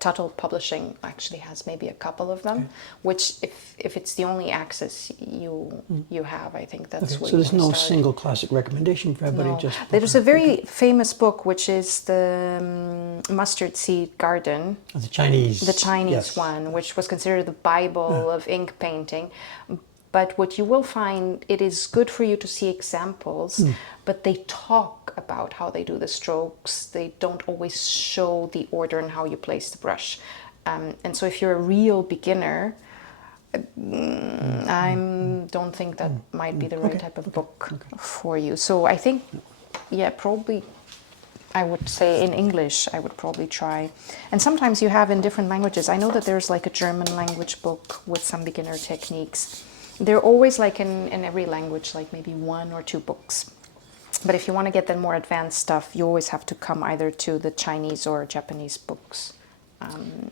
Tuttle Publishing actually has maybe a couple of them, which if it's the only access you have, I think that's what. So there's no single classic recommendation for everybody. No. Just there's a very famous book which is the Mustard Seed Garden, the Chinese one, which was considered the Bible of ink painting. But what you will find, it is good for you to see examples, but they talk about how they do the strokes. They don't always show the order and how you place the brush. And so if you're a real beginner, I don't think that might be the right type of book for you. So I think, probably I would say in English, I would probably try. And sometimes you have in different languages. I know that there's like a German language book with some beginner techniques. They're always like in every language, like maybe 1 or 2 books. But if you want to get the more advanced stuff, you always have to come either to the Chinese or Japanese books.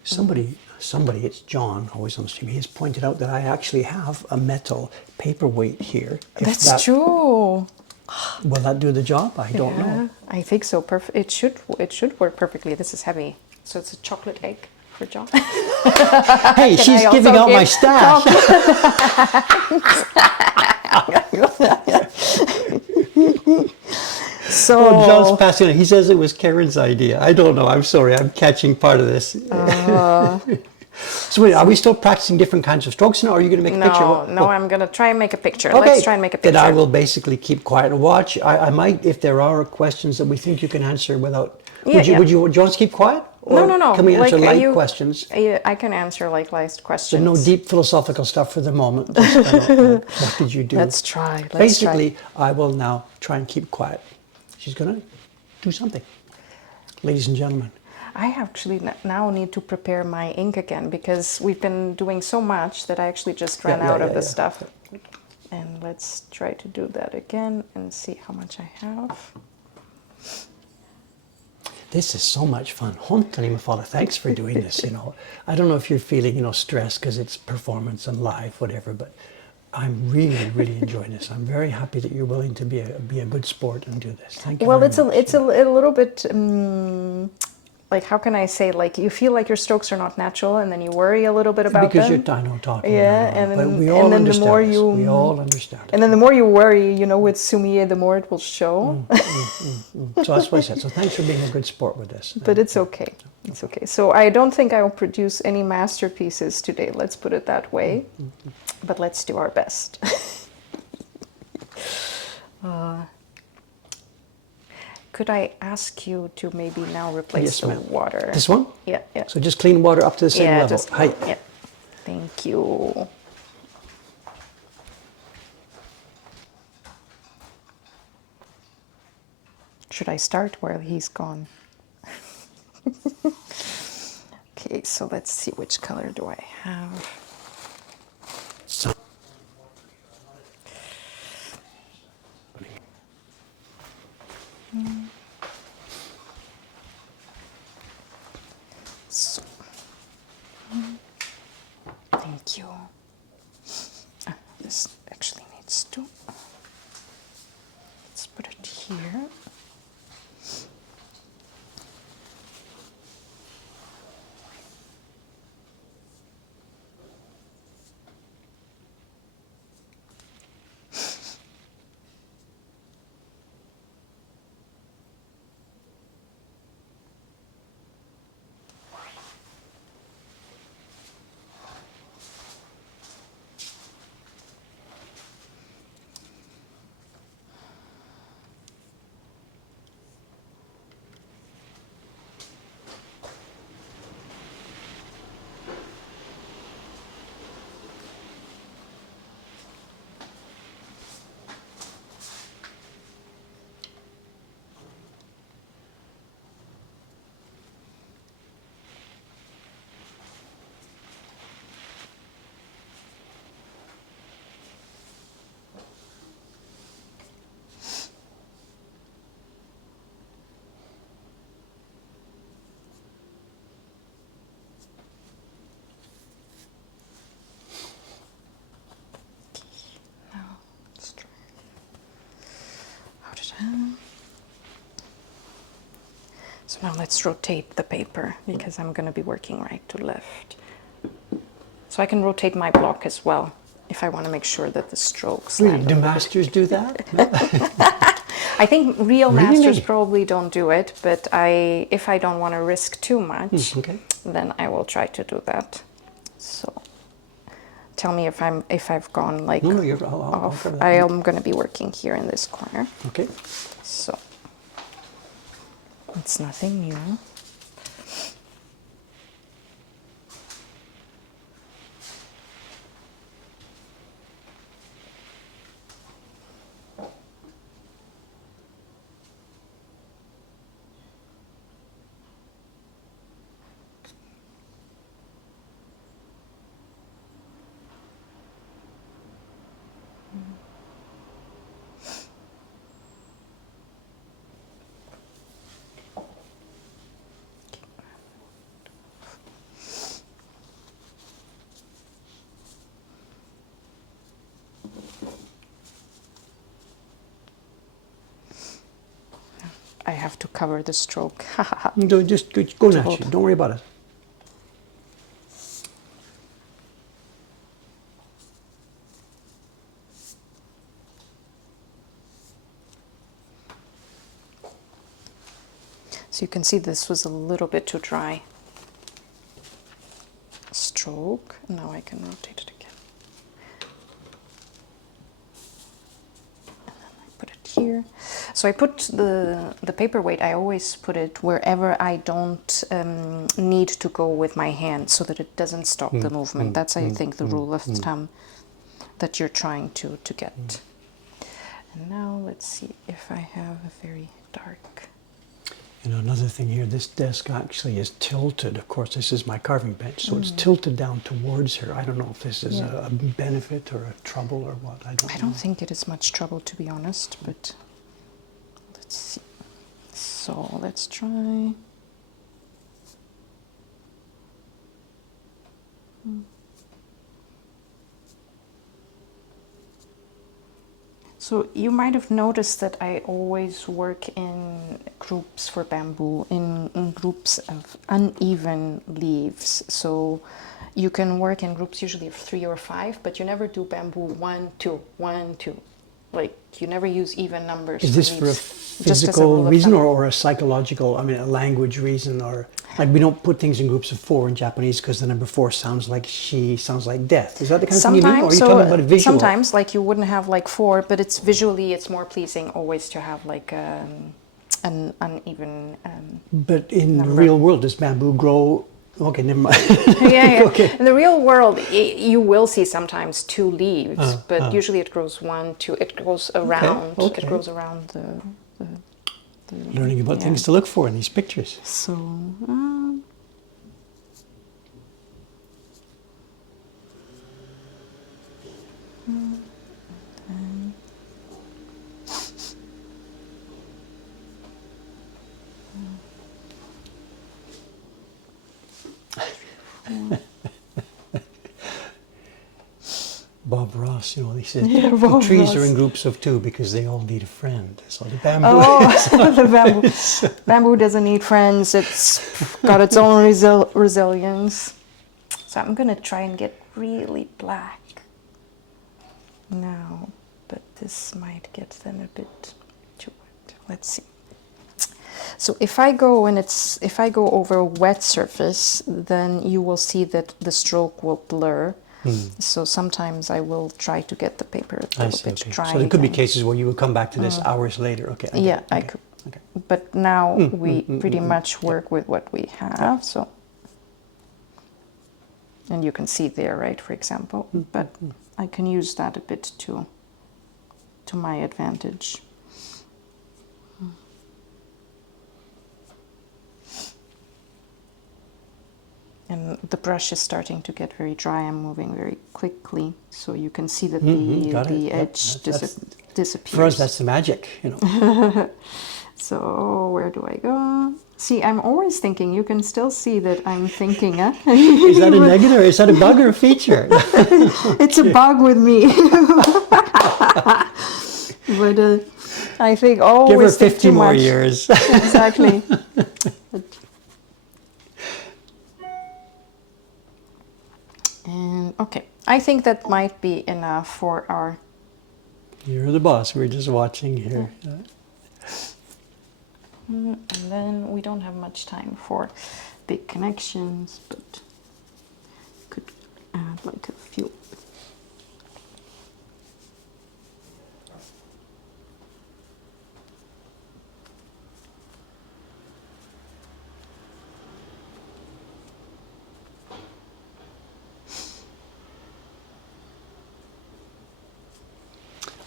Somebody, it's John, always on the stream, he has pointed out that I actually have a metal paperweight here. That's true. Will that do the job? I don't know. I think so. It should work perfectly. This is heavy. So it's a chocolate egg for John. Hey, she's giving out my stash. So John's passing it. He says it was Karen's idea. I don't know. I'm sorry. I'm catching part of this. So wait, are we still practicing different kinds of strokes now? Or are you going to make a picture? No, I'm going to try and make a picture. Okay. Let's try and make a picture. Then I will basically keep quiet and watch. I might, if there are questions that we think you can answer without... Would you want us to keep quiet? Or No. Can we answer light questions? I can answer light questions. So no deep philosophical stuff for the moment. Just, what did you do? Let's try. Basically, I will now try and keep quiet. She's going to do something. Ladies and gentlemen. I actually now need to prepare my ink again because we've been doing so much that I actually just ran out of the stuff. And let's try to do that again and see how much I have. This is so much fun. Hontoni Mafalda, thanks for doing this. I don't know if you're feeling, stressed because it's performance and live, whatever, but I'm really, really enjoying this. I'm very happy that you're willing to be a good sport and do this. Thank you Well, very it's much. a little bit like, how can I say, like, you feel like your strokes are not natural, and then you worry a little bit about Because them. you're, I know, talking. Yeah, I know, and but then we all the understand more this. you We all understand it. and then the more you worry, you know, with sumie, the more it will show. So that's what I said. So thanks for being a good sport with this. But it's okay. It's okay. So I don't think I will produce any masterpieces today. Let's put it that way. But let's do our best. Could I ask you to maybe now replace Yes, the ma'am. water? This one? Yeah, yeah. So just clean water up to the same Yeah, level. just Hi. yeah. Thank you. Should I start while he's gone? Okay, so let's see, which color do I have? So, So, thank you. This actually needs to. Let's put it here. Now, let's try. How did I? So now let's rotate the paper because I'm going to be working right to left. So I can rotate my block as well if I want to make sure that the strokes really, land. do masters do that? No? I think real Really? masters probably don't do it, but if I don't want to risk too much, Okay. then I will try to do that. So tell me if I've gone like No, you're, I'll off. cover that. I am going to be working here in this corner. Okay. So it's nothing new. I have to cover the stroke. Just go naturally. Don't worry about it. So you can see this was a little bit too dry. Stroke. Now I can rotate it again. And then I put it here. So I put the paperweight, I always put it wherever I don't need to go with my hand so that it doesn't stop the movement. That's, I think, the rule of thumb that you're trying to get. And now let's see if I have a very dark. You know, another thing here, this desk actually is tilted. Of course, this is my carving bench, so it's tilted down towards her. I don't know if this is a benefit or a trouble or what. I don't know. Think it is much trouble, to be honest, but let's see. So let's try. So you might have noticed that I always work in groups for bamboo, in groups of uneven leaves. So you can work in groups usually of 3 or 5, but you never do bamboo 1, 2, 1, 2. Like you never use even numbers. Is this for a physical reason or a psychological, I mean, a language reason? Or like we don't put things in groups of 4 in Japanese because the number 4 sounds like she, sounds like death. Is that the kind of thing you mean? Or are you talking about a visual? Sometimes, like you wouldn't have like 4, but it's visually it's more pleasing always to have like an uneven But in the number. real world, does bamboo grow? Okay, never mind. Yeah. Okay. In the real world, you will see sometimes 2 leaves, but usually it grows 1, 2. It grows around. Okay. It grows around the Learning about things to look for in these pictures. So. Bob Ross, you know, he said Yeah, the Bob trees Ross. are in groups of 2 because they all need a friend. So the bamboo. Oh, the bamboo. Bamboo doesn't need friends. It's got its own resilience. So I'm gonna try and get really black now, but this might get then a bit too wet. Let's see. So if I go over a wet surface, then you will see that the stroke will blur. So sometimes I will try to get the paper a little bit dry. So there could be again. cases where you would come back to this hours later. Okay. I could. Okay. But now we pretty much work with what we have. So, and you can see there, right? For example, but I can use that a bit to my advantage. And the brush is starting to get very dry. I'm moving very quickly, so you can see that the edge disappears. For us, that's the magic, you know. So where do I go? See, I'm always thinking. You can still see that I'm thinking. Huh? Is that a negative, or is that a bug or a feature? It's a bug with me. But I think always Give her think 50 too more much. years. Exactly. And okay, I think that might be enough for our. You're the boss. We're just watching here. And then we don't have much time for big connections, but could add like a few.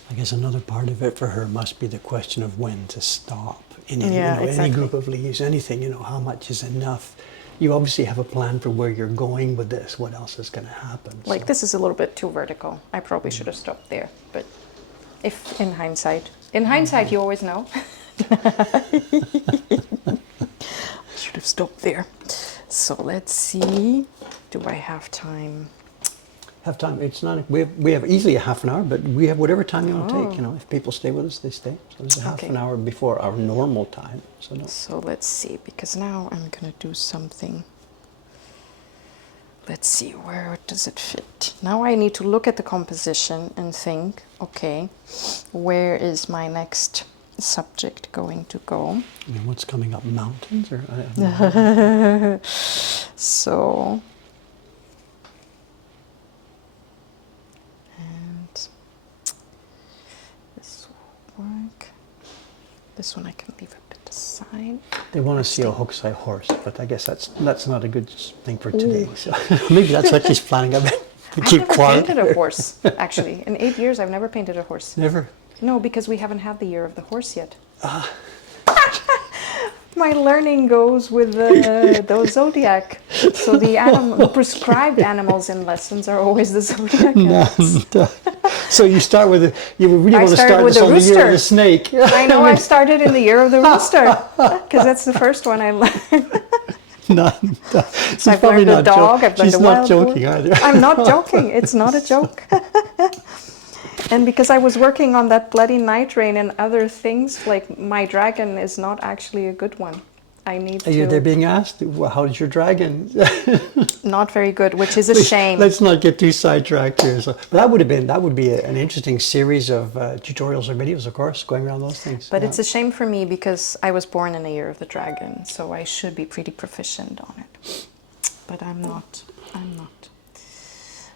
I guess another part of it for her must be the question of when to stop. In any, Exactly. any group of leaves, anything, how much is enough? You obviously have a plan for where you're going with this. What else is going to happen? Like this is a little bit too vertical. I probably should have stopped there, but if in hindsight you always know. I should have stopped there. So let's see. Do I have time? Have time. It's not. We have easily a half an hour, but we have whatever time you want to take. If people stay with us, they stay. So there's a half an hour before our normal time. So let's see, because now I'm gonna do something. Let's see, where does it fit? Now I need to look at the composition and think, okay, where is my next subject going to go? I mean, what's coming up? Mountains, or So. Work. This one I can leave a bit aside. They want to see a Hokusai horse, but I guess that's not a good thing for today. So maybe that's what she's planning. To keep I've never quiet. painted a horse, actually. In 8 years, I've never painted a horse. Never. No, because we haven't had the year of the horse yet. My learning goes with the zodiac. So the prescribed animals in lessons are always the zodiac animals. So you start with you really want to start with this the on the year of the rooster. snake. I know, I started in the year of the rooster because that's the first one I learned. She's I've probably learned the not dog. I've learned She's the not wild joking boar. either. I'm not joking. It's not a joke. And because I was working on that bloody night rain and other things, like my dragon is not actually a good one. I need Are you there to. being asked, well, how's your dragon? Not very good, which is a Please, shame. let's not get too sidetracked here. So, but that would be an interesting series of tutorials or videos, of course, going around those things. But Yeah. it's a shame for me because I was born in a year of the dragon, so I should be pretty proficient on it. But I'm not. I'm not.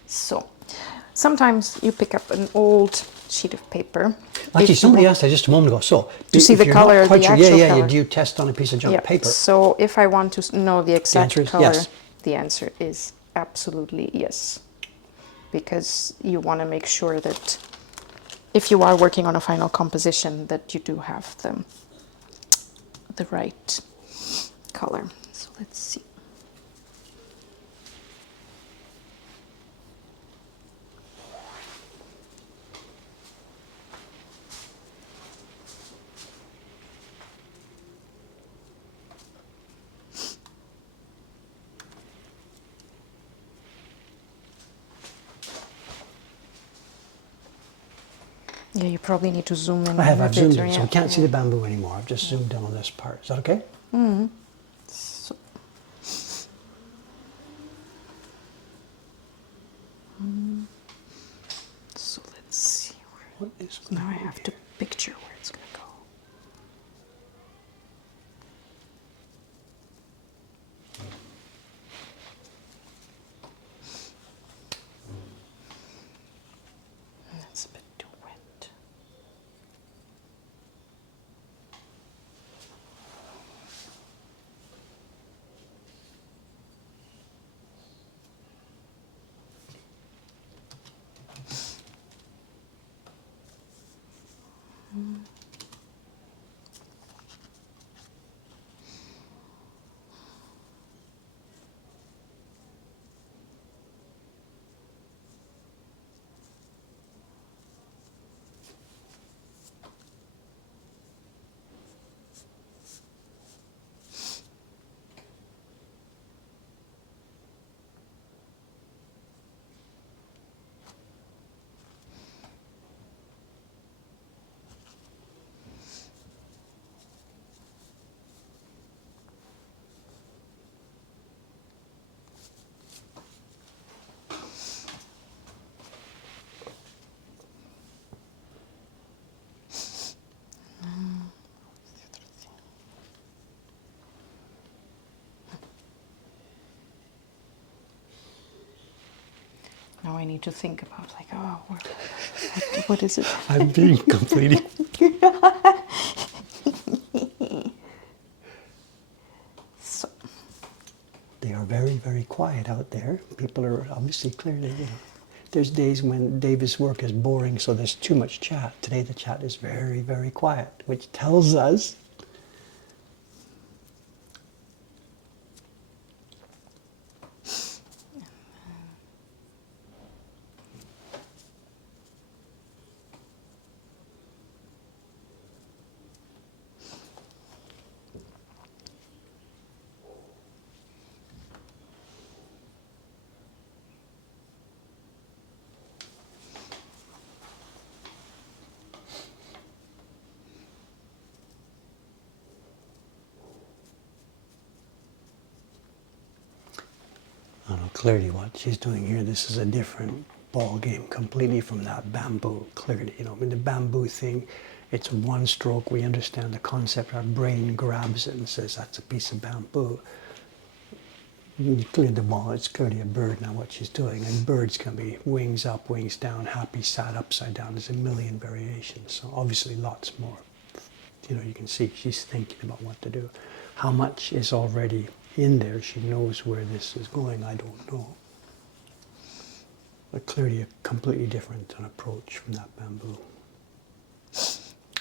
So, sometimes you pick up an old sheet of paper. Actually, somebody asked that just a moment ago. So, To see if the you're not color, quite the sure, actual yeah, color. you do test on a piece of junk Yeah. paper. So if I want to know the exact answer is color, yes. the answer is absolutely yes. Because you want to make sure that if you are working on a final composition, that you do have the right color. So let's see. Yeah, you probably need to zoom in. I've zoomed in, yeah. so we can't see the bamboo anymore. I've just zoomed in on this part. Is that okay? So, so let's see. What is Now I have to picture where it's going to go. That's a bit too wet. Now I need to think about like, oh, what is it? I'm being completely. So, They are very, very quiet out there. People are obviously clearly, there's days when David's work is boring, so there's too much chat. Today the chat is very, very quiet, which tells us I don't know clearly what she's doing here. This is a different ball game completely from that bamboo. Clearly, I mean, the bamboo thing, it's one stroke. We understand the concept. Our brain grabs it and says that's a piece of bamboo. You cleared the ball. It's clearly a bird now. What she's doing, and birds can be wings up, wings down, happy, sad, upside down. There's a million variations. So obviously, lots more. You can see she's thinking about what to do. How much is already in there? She knows where this is going. I don't know. But clearly a completely different approach from that bamboo.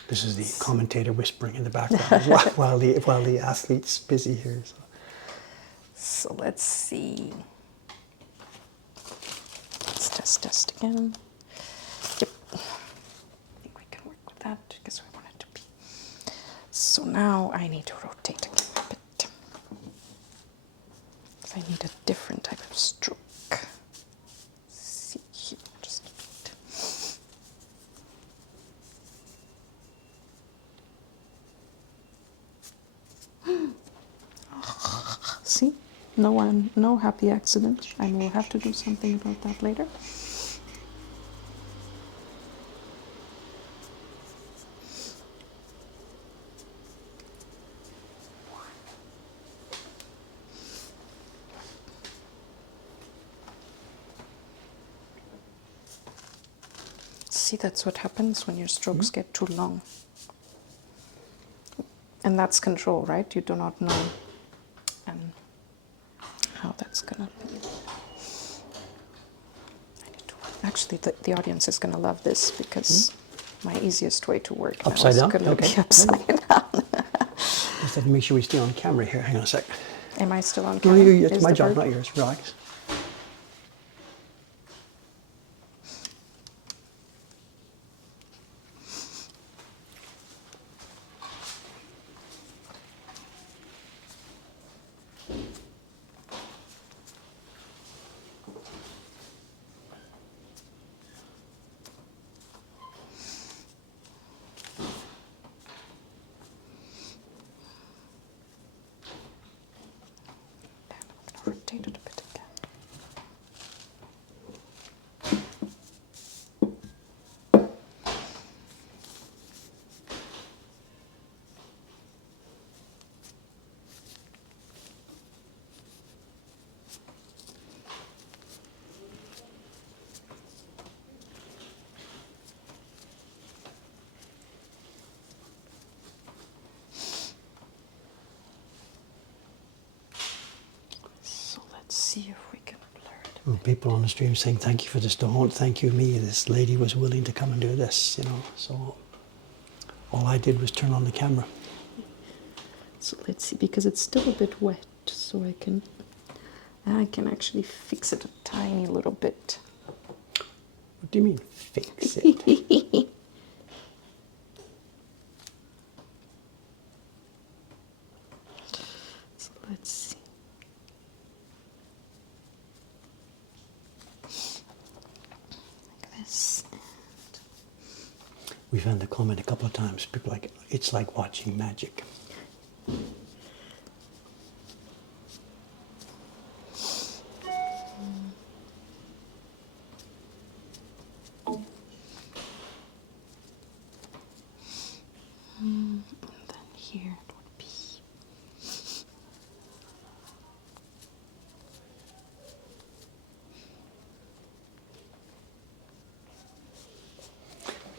This is the commentator whispering in the background while the athlete's busy here. so let's see. Let's test again. Yep. I think we can work with that because we want it to be. So now I need to rotate again a bit. I need a different type of stroke. Let's see here, just a bit. No happy accident. I will have to do something about that later. See, that's what happens when your strokes get too long. And that's control, right? You do not know how that's gonna be. Actually, the audience is gonna love this because my easiest way to work now Upside is down? gonna Okay. be upside down. Just have to make sure we stay on camera here. Hang on a sec. Am I still on No, camera? it's Is my the job, bird- not yours. Relax. Rotate it a bit again. So let's see if we can blur it. People on the stream saying, thank you for this, don't thank you me. This lady was willing to come and do this, you know. So all I did was turn on the camera. So let's see, because it's still a bit wet, so I can actually fix it a tiny little bit. What do you mean, fix it? So let's see. Like this. We've had the comment a couple of times. People like, it's like watching magic. And then here it would be.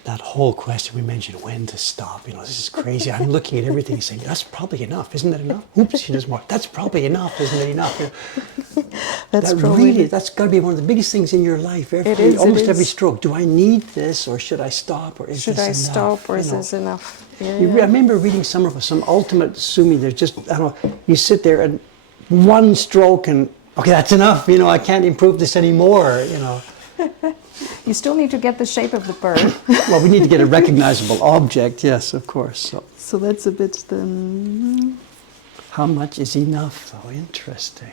That whole question we mentioned, when to stop, you know, this is crazy. I'm looking at everything and saying, that's probably enough, isn't that enough? Oops, she does more. That's probably enough, isn't it enough? You know, That's that probably really, that's got to be one of the biggest things in your life. Almost every stroke. Do I need this, or should I stop, or is Should this I enough? stop, or You is know? this enough? Yeah, I remember reading somewhere for some ultimate sumi. There's just, I don't know, you sit there and one stroke and, okay, that's enough. You know, I can't improve this anymore, you know. You still need to get the shape of the bird. Well, we need to get a recognizable object, yes, of course. So that's a bit the... How much is enough, though? Interesting.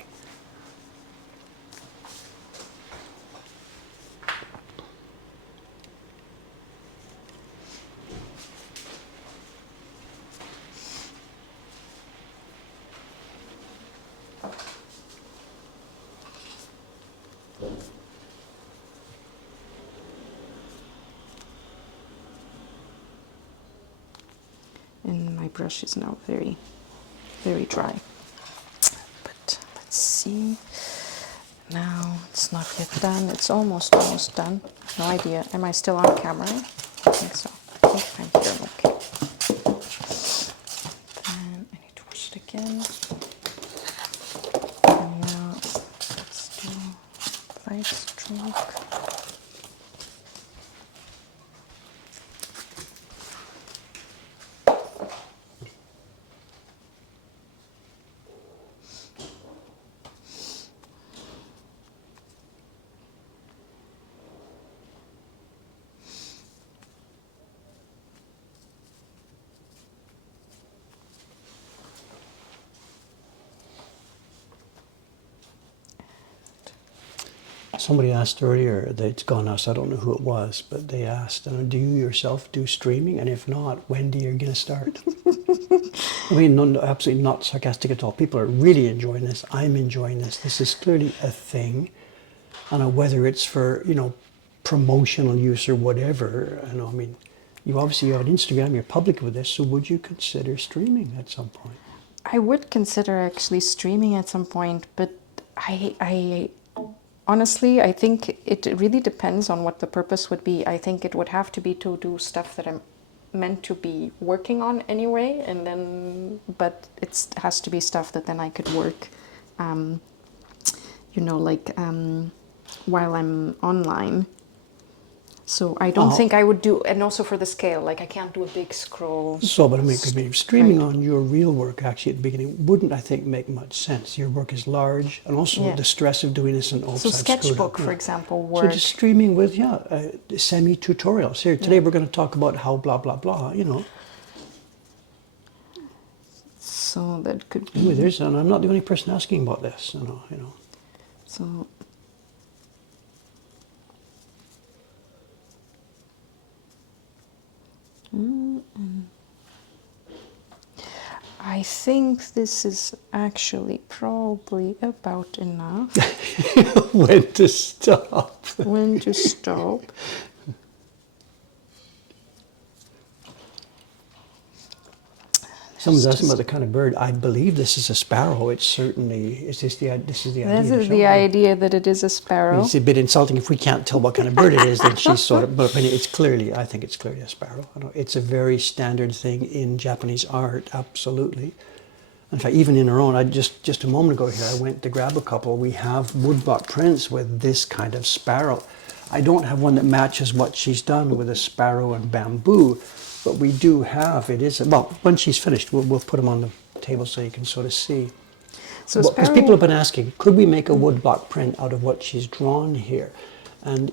And my brush is now very, very dry. But let's see. Now it's not yet done. It's almost done. No idea. Am I still on camera? I think so. I think I'm here. Okay. Then I need to wash it again. And now let's do light stroke. somebody asked earlier, it's gone now, so I don't know who it was, but they asked, do you yourself do streaming? And if not, when do you going to start? I mean, no, absolutely not sarcastic at all. People are really enjoying this. I'm enjoying this. This is clearly a thing. And whether it's for, promotional use or whatever, I mean, you obviously have an Instagram, you're public with this, so would you consider streaming at some point? I would consider actually streaming at some point, but I honestly, I think it really depends on what the purpose would be. I think it would have to be to do stuff that I'm meant to be working on anyway, and then, but it has to be stuff that then I could work, while I'm online. So I don't think I would do, and also for the scale, like I can't do a big scroll. So, but I mean, streaming on your real work actually at the beginning wouldn't, I think, make much sense. Your work is large, and also the stress of doing this in offsite. So sketchbook, for example, work. So just streaming with, semi-tutorials. Here, today we're going to talk about how blah, blah, blah, So that could be... Anyway, and I'm not the only person asking about this, So... I think this is actually probably about enough. When to stop. When to stop. Someone's asking about the kind of bird. I believe this is a sparrow. It's certainly, this is the idea. This is the idea that it is a sparrow. It's a bit insulting if we can't tell what kind of bird it is, then she's sort of, but I mean, I think it's clearly a sparrow. It's a very standard thing in Japanese art, absolutely. In fact, even in our own, just a moment ago here, I went to grab a couple. We have woodblock prints with this kind of sparrow. I don't have one that matches what she's done with a sparrow and bamboo, but we do have, when she's finished, we'll put them on the table so you can sort of see. So because people have been asking, could we make a woodblock print out of what she's drawn here? And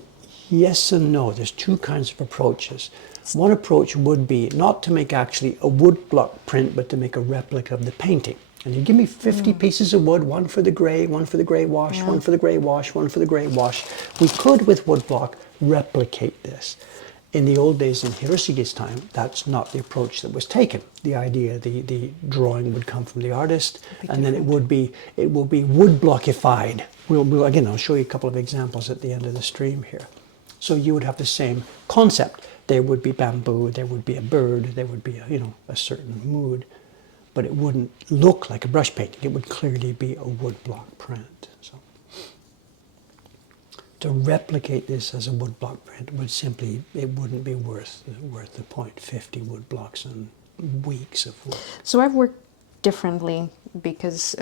yes and no, there's two kinds of approaches. One approach would be not to make actually a woodblock print, but to make a replica of the painting. And you give me 50 pieces of wood, one for the grey, one for the grey wash, one for the grey wash, one for the grey wash. We could, with woodblock, replicate this. In the old days, in Hiroshige's time, that's not the approach that was taken. The idea, the drawing would come from the artist, and then it will be woodblockified. Again, I'll show you a couple of examples at the end of the stream here. So you would have the same concept. There would be bamboo, there would be a bird, there would be a certain mood, but it wouldn't look like a brush painting. It would clearly be a woodblock print. So to replicate this as a woodblock print would simply, it wouldn't be worth the point. 50 woodblocks and weeks of work. So I've worked differently because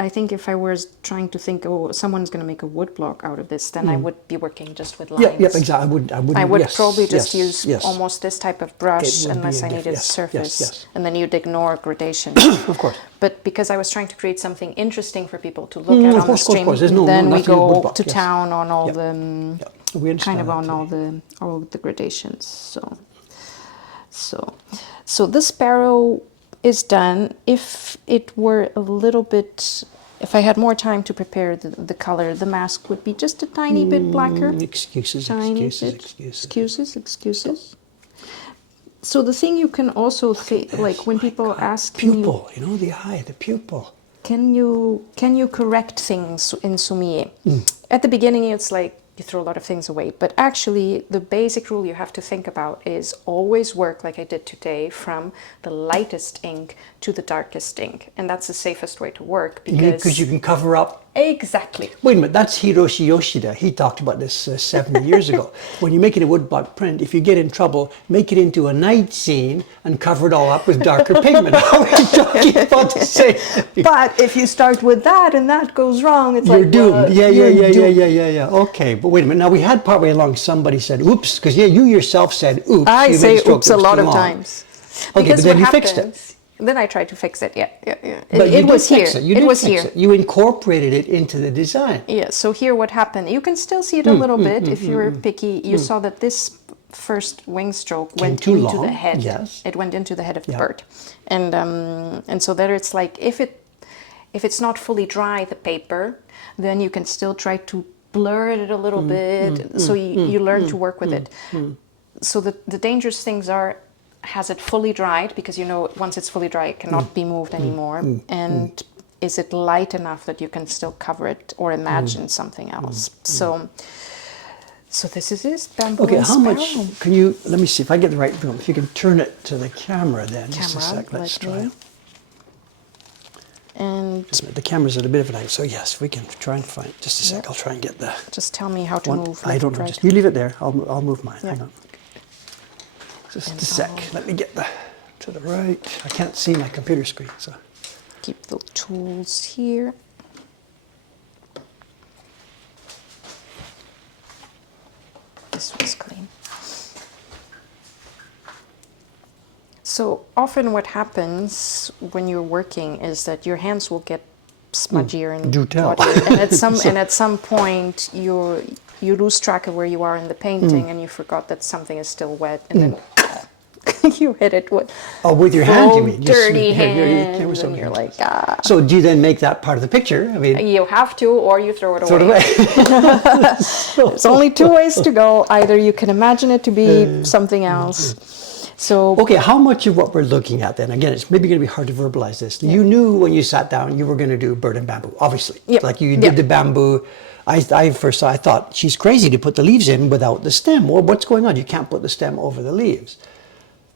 I think if I was trying to think, someone's going to make a woodblock out of this, then I would be working just with lines. Yeah, exactly. I would probably just use almost this type of brush unless I needed surface. Yes. And then you'd ignore gradation. Of course. But because I was trying to create something interesting for people to look at on the stream, then we go to town on all the all the gradations. So the sparrow is done. If it were a little bit, if I had more time to prepare the color, the mask would be just a tiny bit blacker. Excuses. So the thing you can also think, like when people ask pupil, the eye, the pupil. Can you correct things in sumie? At the beginning, it's like you throw a lot of things away, but actually the basic rule you have to think about is always work like I did today from the lightest ink to the darkest ink, and that's the safest way to work because you can cover up. Exactly. Wait a minute, that's Hiroshi Yoshida. He talked about this 70 years ago. When you make it a woodblock print, if you get in trouble, make it into a night scene and cover it all up with darker pigment. How are you talking about the same thing? But if you start with that and that goes wrong, it's you're like doomed. Yeah. Okay, but wait a minute. Now we had partway along somebody said oops, because you yourself said oops. I say oops a lot of times. Okay, but then you fixed it. Then I tried to fix it. Yeah. But it was here. It was here. You incorporated it into the design. Yeah. So here, what happened? You can still see it a little bit if you're picky. You saw that this first wing stroke went into the head. Yes. It went into the head of the bird, and so there it's like If it's not fully dry, the paper, then you can still try to blur it a little bit, so you learn to work with it. So the dangerous things are, has it fully dried? Because you know, once it's fully dry, it cannot be moved anymore. And is it light enough that you can still cover it or imagine something else? So this is it, bamboo Okay, and how much Sparrow. can you, let me see if I get the right room. If you can turn it to the camera then, just a Camera, sec, let's let try me. it. And The camera's at a bit of an angle, so yes, we can try and find, just a sec, I'll try and get the just tell me how to one. move. I left, don't know, right. just you leave it there, I'll move mine, Yeah. hang on. Just And a sec, I'll- let me get to the right. I can't see my computer screen, so. Keep the tools here. This one's clean. So often what happens when you're working is that your hands will get smudgier and do tell. bloodier. And at some point you lose track of where you are in the painting and you forgot that something is still wet, and then you hit it with Oh, with your hand, you mean? You dirty here, your hands, camera's and over you're here. like, ah. So do you then make that part of the picture? I mean, You have to, or you throw it away. throw it away. There's only two ways to go. Either you can imagine it to be something else. So Okay, how much of what we're looking at then, again, it's maybe going to be hard to verbalize this. You knew when you sat down you were going to do bird and bamboo, obviously. Yep. Like you did Yep. the bamboo. I first I thought, she's crazy to put the leaves in without the stem. Well, what's going on? You can't put the stem over the leaves.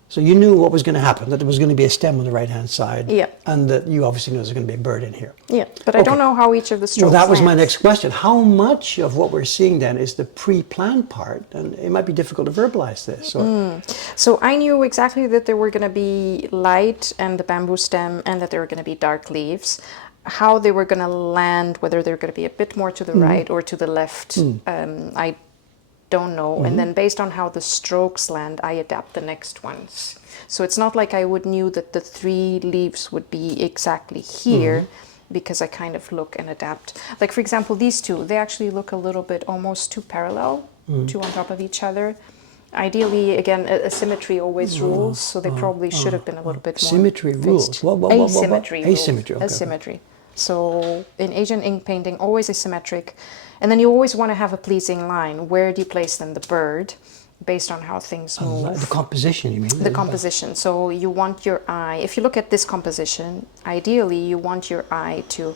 So you knew what was going to happen, that there was going to be a stem on the right-hand side. Yeah. And that you obviously knew there was going to be a bird in here. yeah, but I don't know how each of the strokes Well, that was my lands. next question. How much of what we're seeing then is the pre-planned part? And it might be difficult to verbalize this. Or, So I knew exactly that there were going to be light and the bamboo stem, and that there were going to be dark leaves. How they were going to land, whether they're going to be a bit more to the right or to the left, I don't know. And then based on how the strokes land, I adapt the next ones. So it's not like I would knew that the 3 leaves would be exactly here, because I kind of look and adapt. Like for example, these two, they actually look a little bit almost too parallel, two on top of each other. Ideally, again, asymmetry always rules, so they probably should have been a little bit more Symmetry rules. fixed. What? Asymmetry rules. Asymmetry, okay. Asymmetry. So in Asian ink painting, always asymmetric. And then you always want to have a pleasing line. Where do you place then the bird, based on how things move? The composition, you mean? The composition. So you want your eye, if you look at this composition, ideally you want your eye to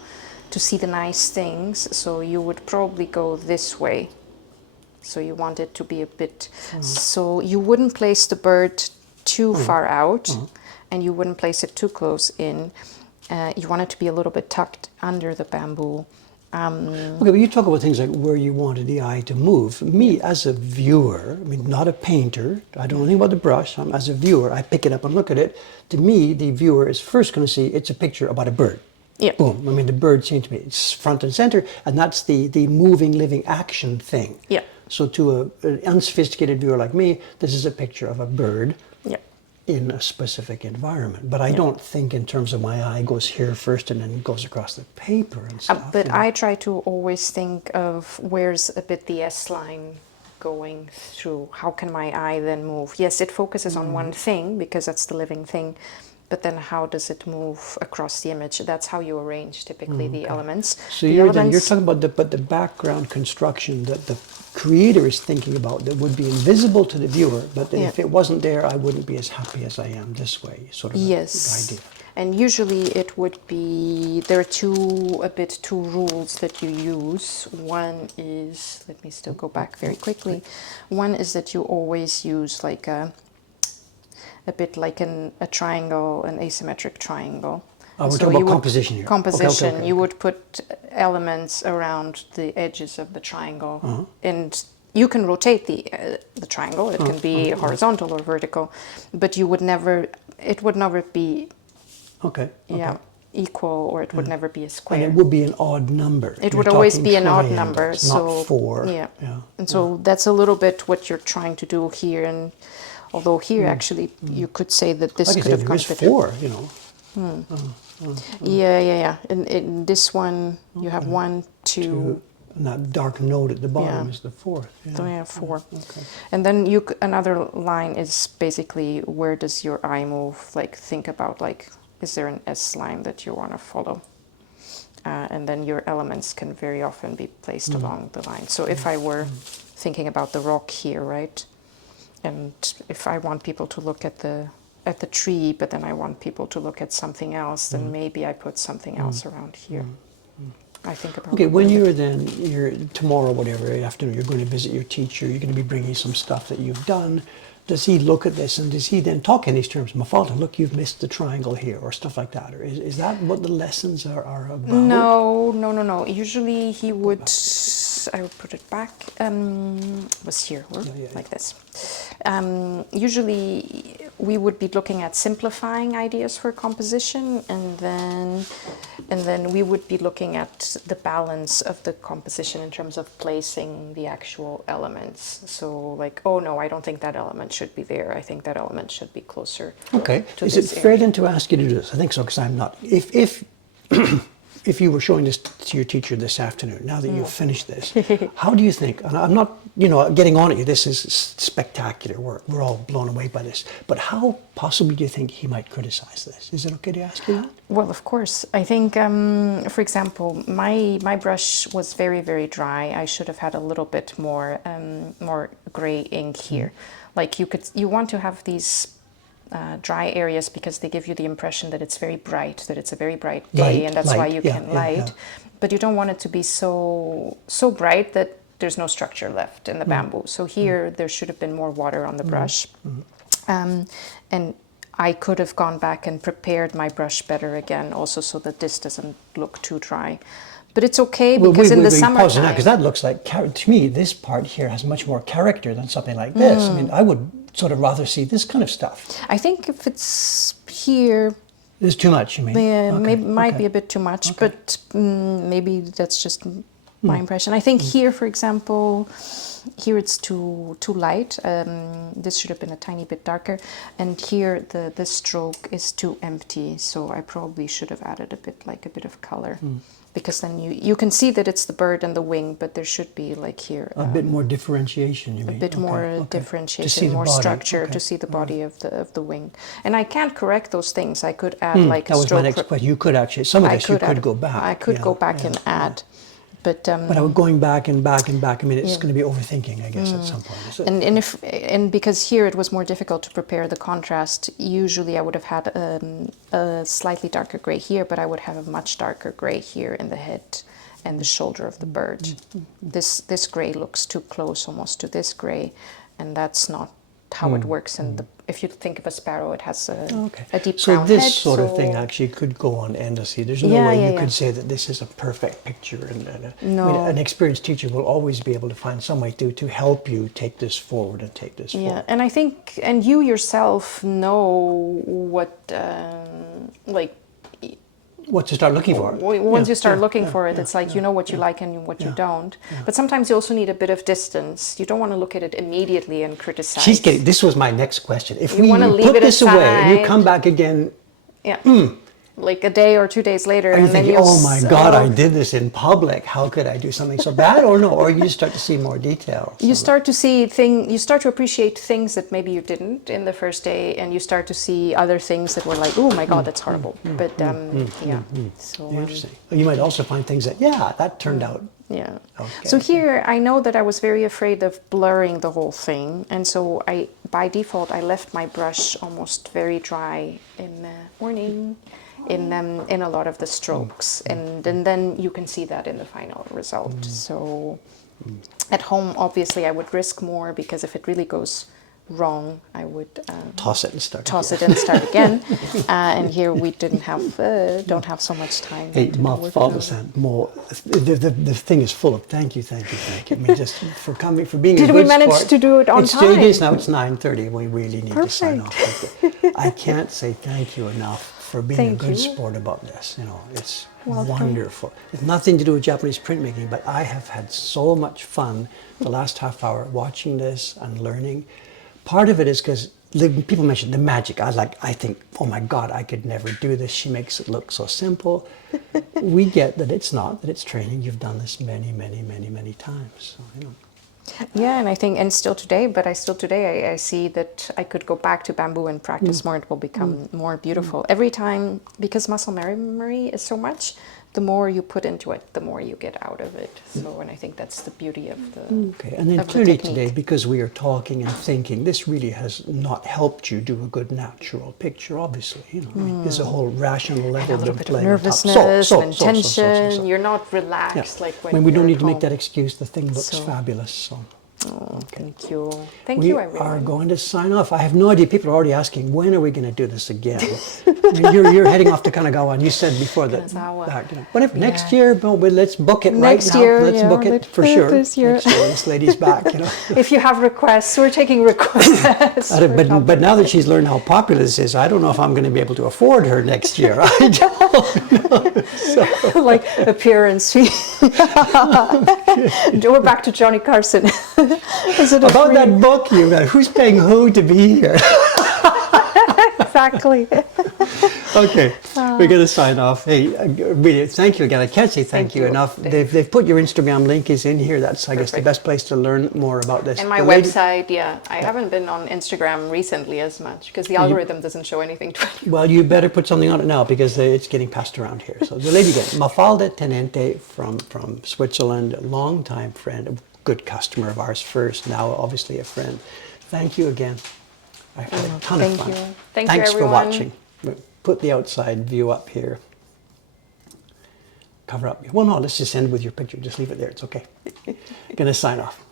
see the nice things. So you would probably go this way. So you want it to be a bit, so you wouldn't place the bird too far out, and you wouldn't place it too close in. You want it to be a little bit tucked under the bamboo. Okay, but you talk about things like where you wanted the eye to move. Me, as a viewer, I mean, not a painter, I don't know anything about the brush. As a viewer, I pick it up and look at it. To me, the viewer is first going to see it's a picture about a bird. Yeah. Boom. I mean, the bird seems to be it's front and center, and that's the moving, living action thing. Yeah. So to an unsophisticated viewer like me, this is a picture of a bird Yeah. in a specific environment. But I don't think in terms of my eye goes here first and then goes across the paper and stuff. But I try to always think of where's a bit the S line going through. How can my eye then move? Yes, it focuses on one thing because that's the living thing. But then how does it move across the image? That's how you arrange typically the elements. So The you're elements- talking about the background construction that the creator is thinking about that would be invisible to the viewer, but that if Yeah. it wasn't there, I wouldn't be as happy as I am this way, sort of Yes. idea. And usually it would be, there are two rules that you use. One is, let me still go back very quickly. One is that you always use like a bit like a triangle, an asymmetric triangle. We're So talking you about would- composition here. Composition. Okay. You would put elements around the edges of the triangle, Uh-huh. and you can rotate the triangle. It can be horizontal or vertical, but you would never. It would never be Okay. equal, or it would never be a And square. it would be an odd number. It You're would always talking be an odd triangles, number. not So 4. yeah. And so that's a little bit what you're trying to do here. And although here actually you could say that this Like I could said, have there is contributed. 4, you know. Yeah. In this one, you have 1, 2, And that dark note at the bottom Yeah. is the 4th. Yeah. 3, 4. Okay. And then another line is basically where does your eye move? Like think about like, is there an S line that you want to follow? and then your elements can very often be placed along the line. So if I were thinking about the rock here, right, and if I want people to look at the tree, but then I want people to look at something else, then maybe I put something else around here. I think about. Okay, when you're tomorrow, whatever afternoon, you're going to visit your teacher. You're going to be bringing some stuff that you've done. Does he look at this and does he then talk in these terms? Mafalda, look, you've missed the triangle here, or stuff like that. Or is that what the lessons are about? No. Usually he would. I would put it back. Was here, like this. Usually we would be looking at simplifying ideas for composition, and then we would be looking at the balance of the composition in terms of placing the actual elements. So like, oh no, I don't think that element should be there. I think that element should be closer. Okay. To Is this it fair area. then to ask you to do this? I think so, because I'm not. If you were showing this to your teacher this afternoon, now that you've finished this, how do you think, and I'm not, getting on at you, this is spectacular work, we're all blown away by this, but how possibly do you think he might criticize this? Is it okay to ask you that? Well, of course. I think, for example, my brush was very, very dry. I should have had a little bit more gray ink here. Like you want to have these dry areas because they give you the impression that it's very bright, that it's a very bright day, and that's why you can light. But you don't want it to be so bright that there's no structure left in the bamboo. So here there should have been more water on the brush. And I could have gone back and prepared my brush better again, also so that this doesn't look too dry. But it's okay because in the summertime... Because that looks like, to me, this part here has much more character than something like this. I mean, I would sort of rather see this kind of stuff. I think if it's here... It's too much, you mean? Yeah, might be a bit too much, but maybe that's just my impression. I think here, for example, here it's too light. This should have been a tiny bit darker. And here the stroke is too empty, so I probably should have added a bit of color. Because then you can see that it's the bird and the wing, but there should be like here a bit more differentiation. You mean a bit more differentiation, more body. structure to see the body of the wing. And I can't correct those things. I could add like that was my next question. You could actually some of this you could go back. I could go back and add. But I was going back and back and back. I mean, it's going to be overthinking, I guess, at some point. And because here it was more difficult to prepare the contrast, usually I would have had a slightly darker gray here, but I would have a much darker gray here in the head and the shoulder of the bird. This gray looks too close almost to this gray, and that's not how it works. And if you think of a sparrow, it has a deep brown head. So this sort of thing actually could go on endlessly. There's no way you could say that this is a perfect picture. No. I mean, an experienced teacher will always be able to find some way to help you take this forward and take this forward. Yeah, and I think, and you yourself know what, what to start looking for. Once you start looking for it, it's like you know what you like and what you don't. But sometimes you also need a bit of distance. You don't want to look at it immediately and criticize. This was my next question. If we leave put it this away and you come back again, like a day or 2 days later, are you and then thinking, you'll oh my God, I did this in public. How could I do something so bad? Or no? Or you start to see more details. You start to appreciate things that maybe you didn't in the first day, and you start to see other things that were like, oh my God, that's horrible. But so interesting. You might also find things that turned out. Yeah. Okay. So here I know that I was very afraid of blurring the whole thing, and so by default I left my brush almost very dry in the morning. In a lot of the strokes, and then you can see that in the final result. So at home, obviously, I would risk more because if it really goes wrong, I would toss it and start again. And here we don't have so much time. Hey, the thing is full of thank you. I mean, just for coming, for being. Did a we good manage sport. to do it on time? It is now. It's 9:30. We really need to sign off. I can't say thank you enough for being a good sport about this. It's wonderful. It's nothing to do with Japanese printmaking, but I have had so much fun the last half hour watching this and learning. Part of it is because people mention the magic. I think, oh my God, I could never do this. She makes it look so simple. We get that it's not, that it's training. You've done this many, many, many, many times. So, Yeah, and I think, and still today, I see that I could go back to bamboo and practice more. It will become more beautiful every time, because muscle memory is so much. the more you put into it, the more you get out of it. So, and I think that's the beauty of the Okay, and then of the clearly technique. today, because we are talking and thinking, this really has not helped you do a good natural picture, obviously. You know, I mean, there's a whole rational level a little of bit of playing on top. nervousness and tension. You're not Yeah. relaxed like when When we don't you're need at to make home. that excuse, the thing looks So- fabulous. So. Oh, thank you. Thank We you, are everyone. going to sign off. I have no idea. People are already asking, when are we going to do this again? I mean, you're heading off to Kanagawa, and you said before that, Kanazawa. you know, whenever, Yeah. next year, well, let's book it Next right now. year, Let's yeah, book it for sure. this year. Next year, this lady's back, you know. If you have requests, we're taking requests. But now that she's learned how popular this is, I don't know if I'm going to be able to afford her next year. I don't know. like appearance fee. We're back to Johnny Carson. Is it a About free- that book you got, who's paying who to be here? Exactly. Okay, we're going to sign off. Hey, really, thank you again. I can't say thank you you. enough. They've put your Instagram link is in here. That's, I guess, the Perfect. best place to learn more about this. And my The lady- website, yeah. I haven't been on Instagram recently as much because the algorithm doesn't show anything to me. Well, you better put something on it now because it's getting passed around here. So the lady again, Mafalda Tenente from Switzerland, a long-time friend, a good customer of ours first, now obviously a friend. Thank you again. I had a ton of Thank fun. you. Thank you, Thanks for everyone. watching. We'll put the outside view up here. Cover up. Well, no, let's just end with your picture. Just leave it there. It's okay. Going to sign off.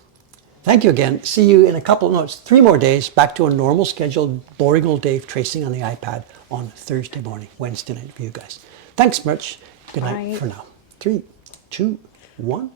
Thank you again. See you in a couple, no, it's 3 more days, back to a normal scheduled, boring old day of tracing on the iPad on Thursday morning, Wednesday night for you guys. Thanks much. Good night Bye. for now. 3, 2, 1.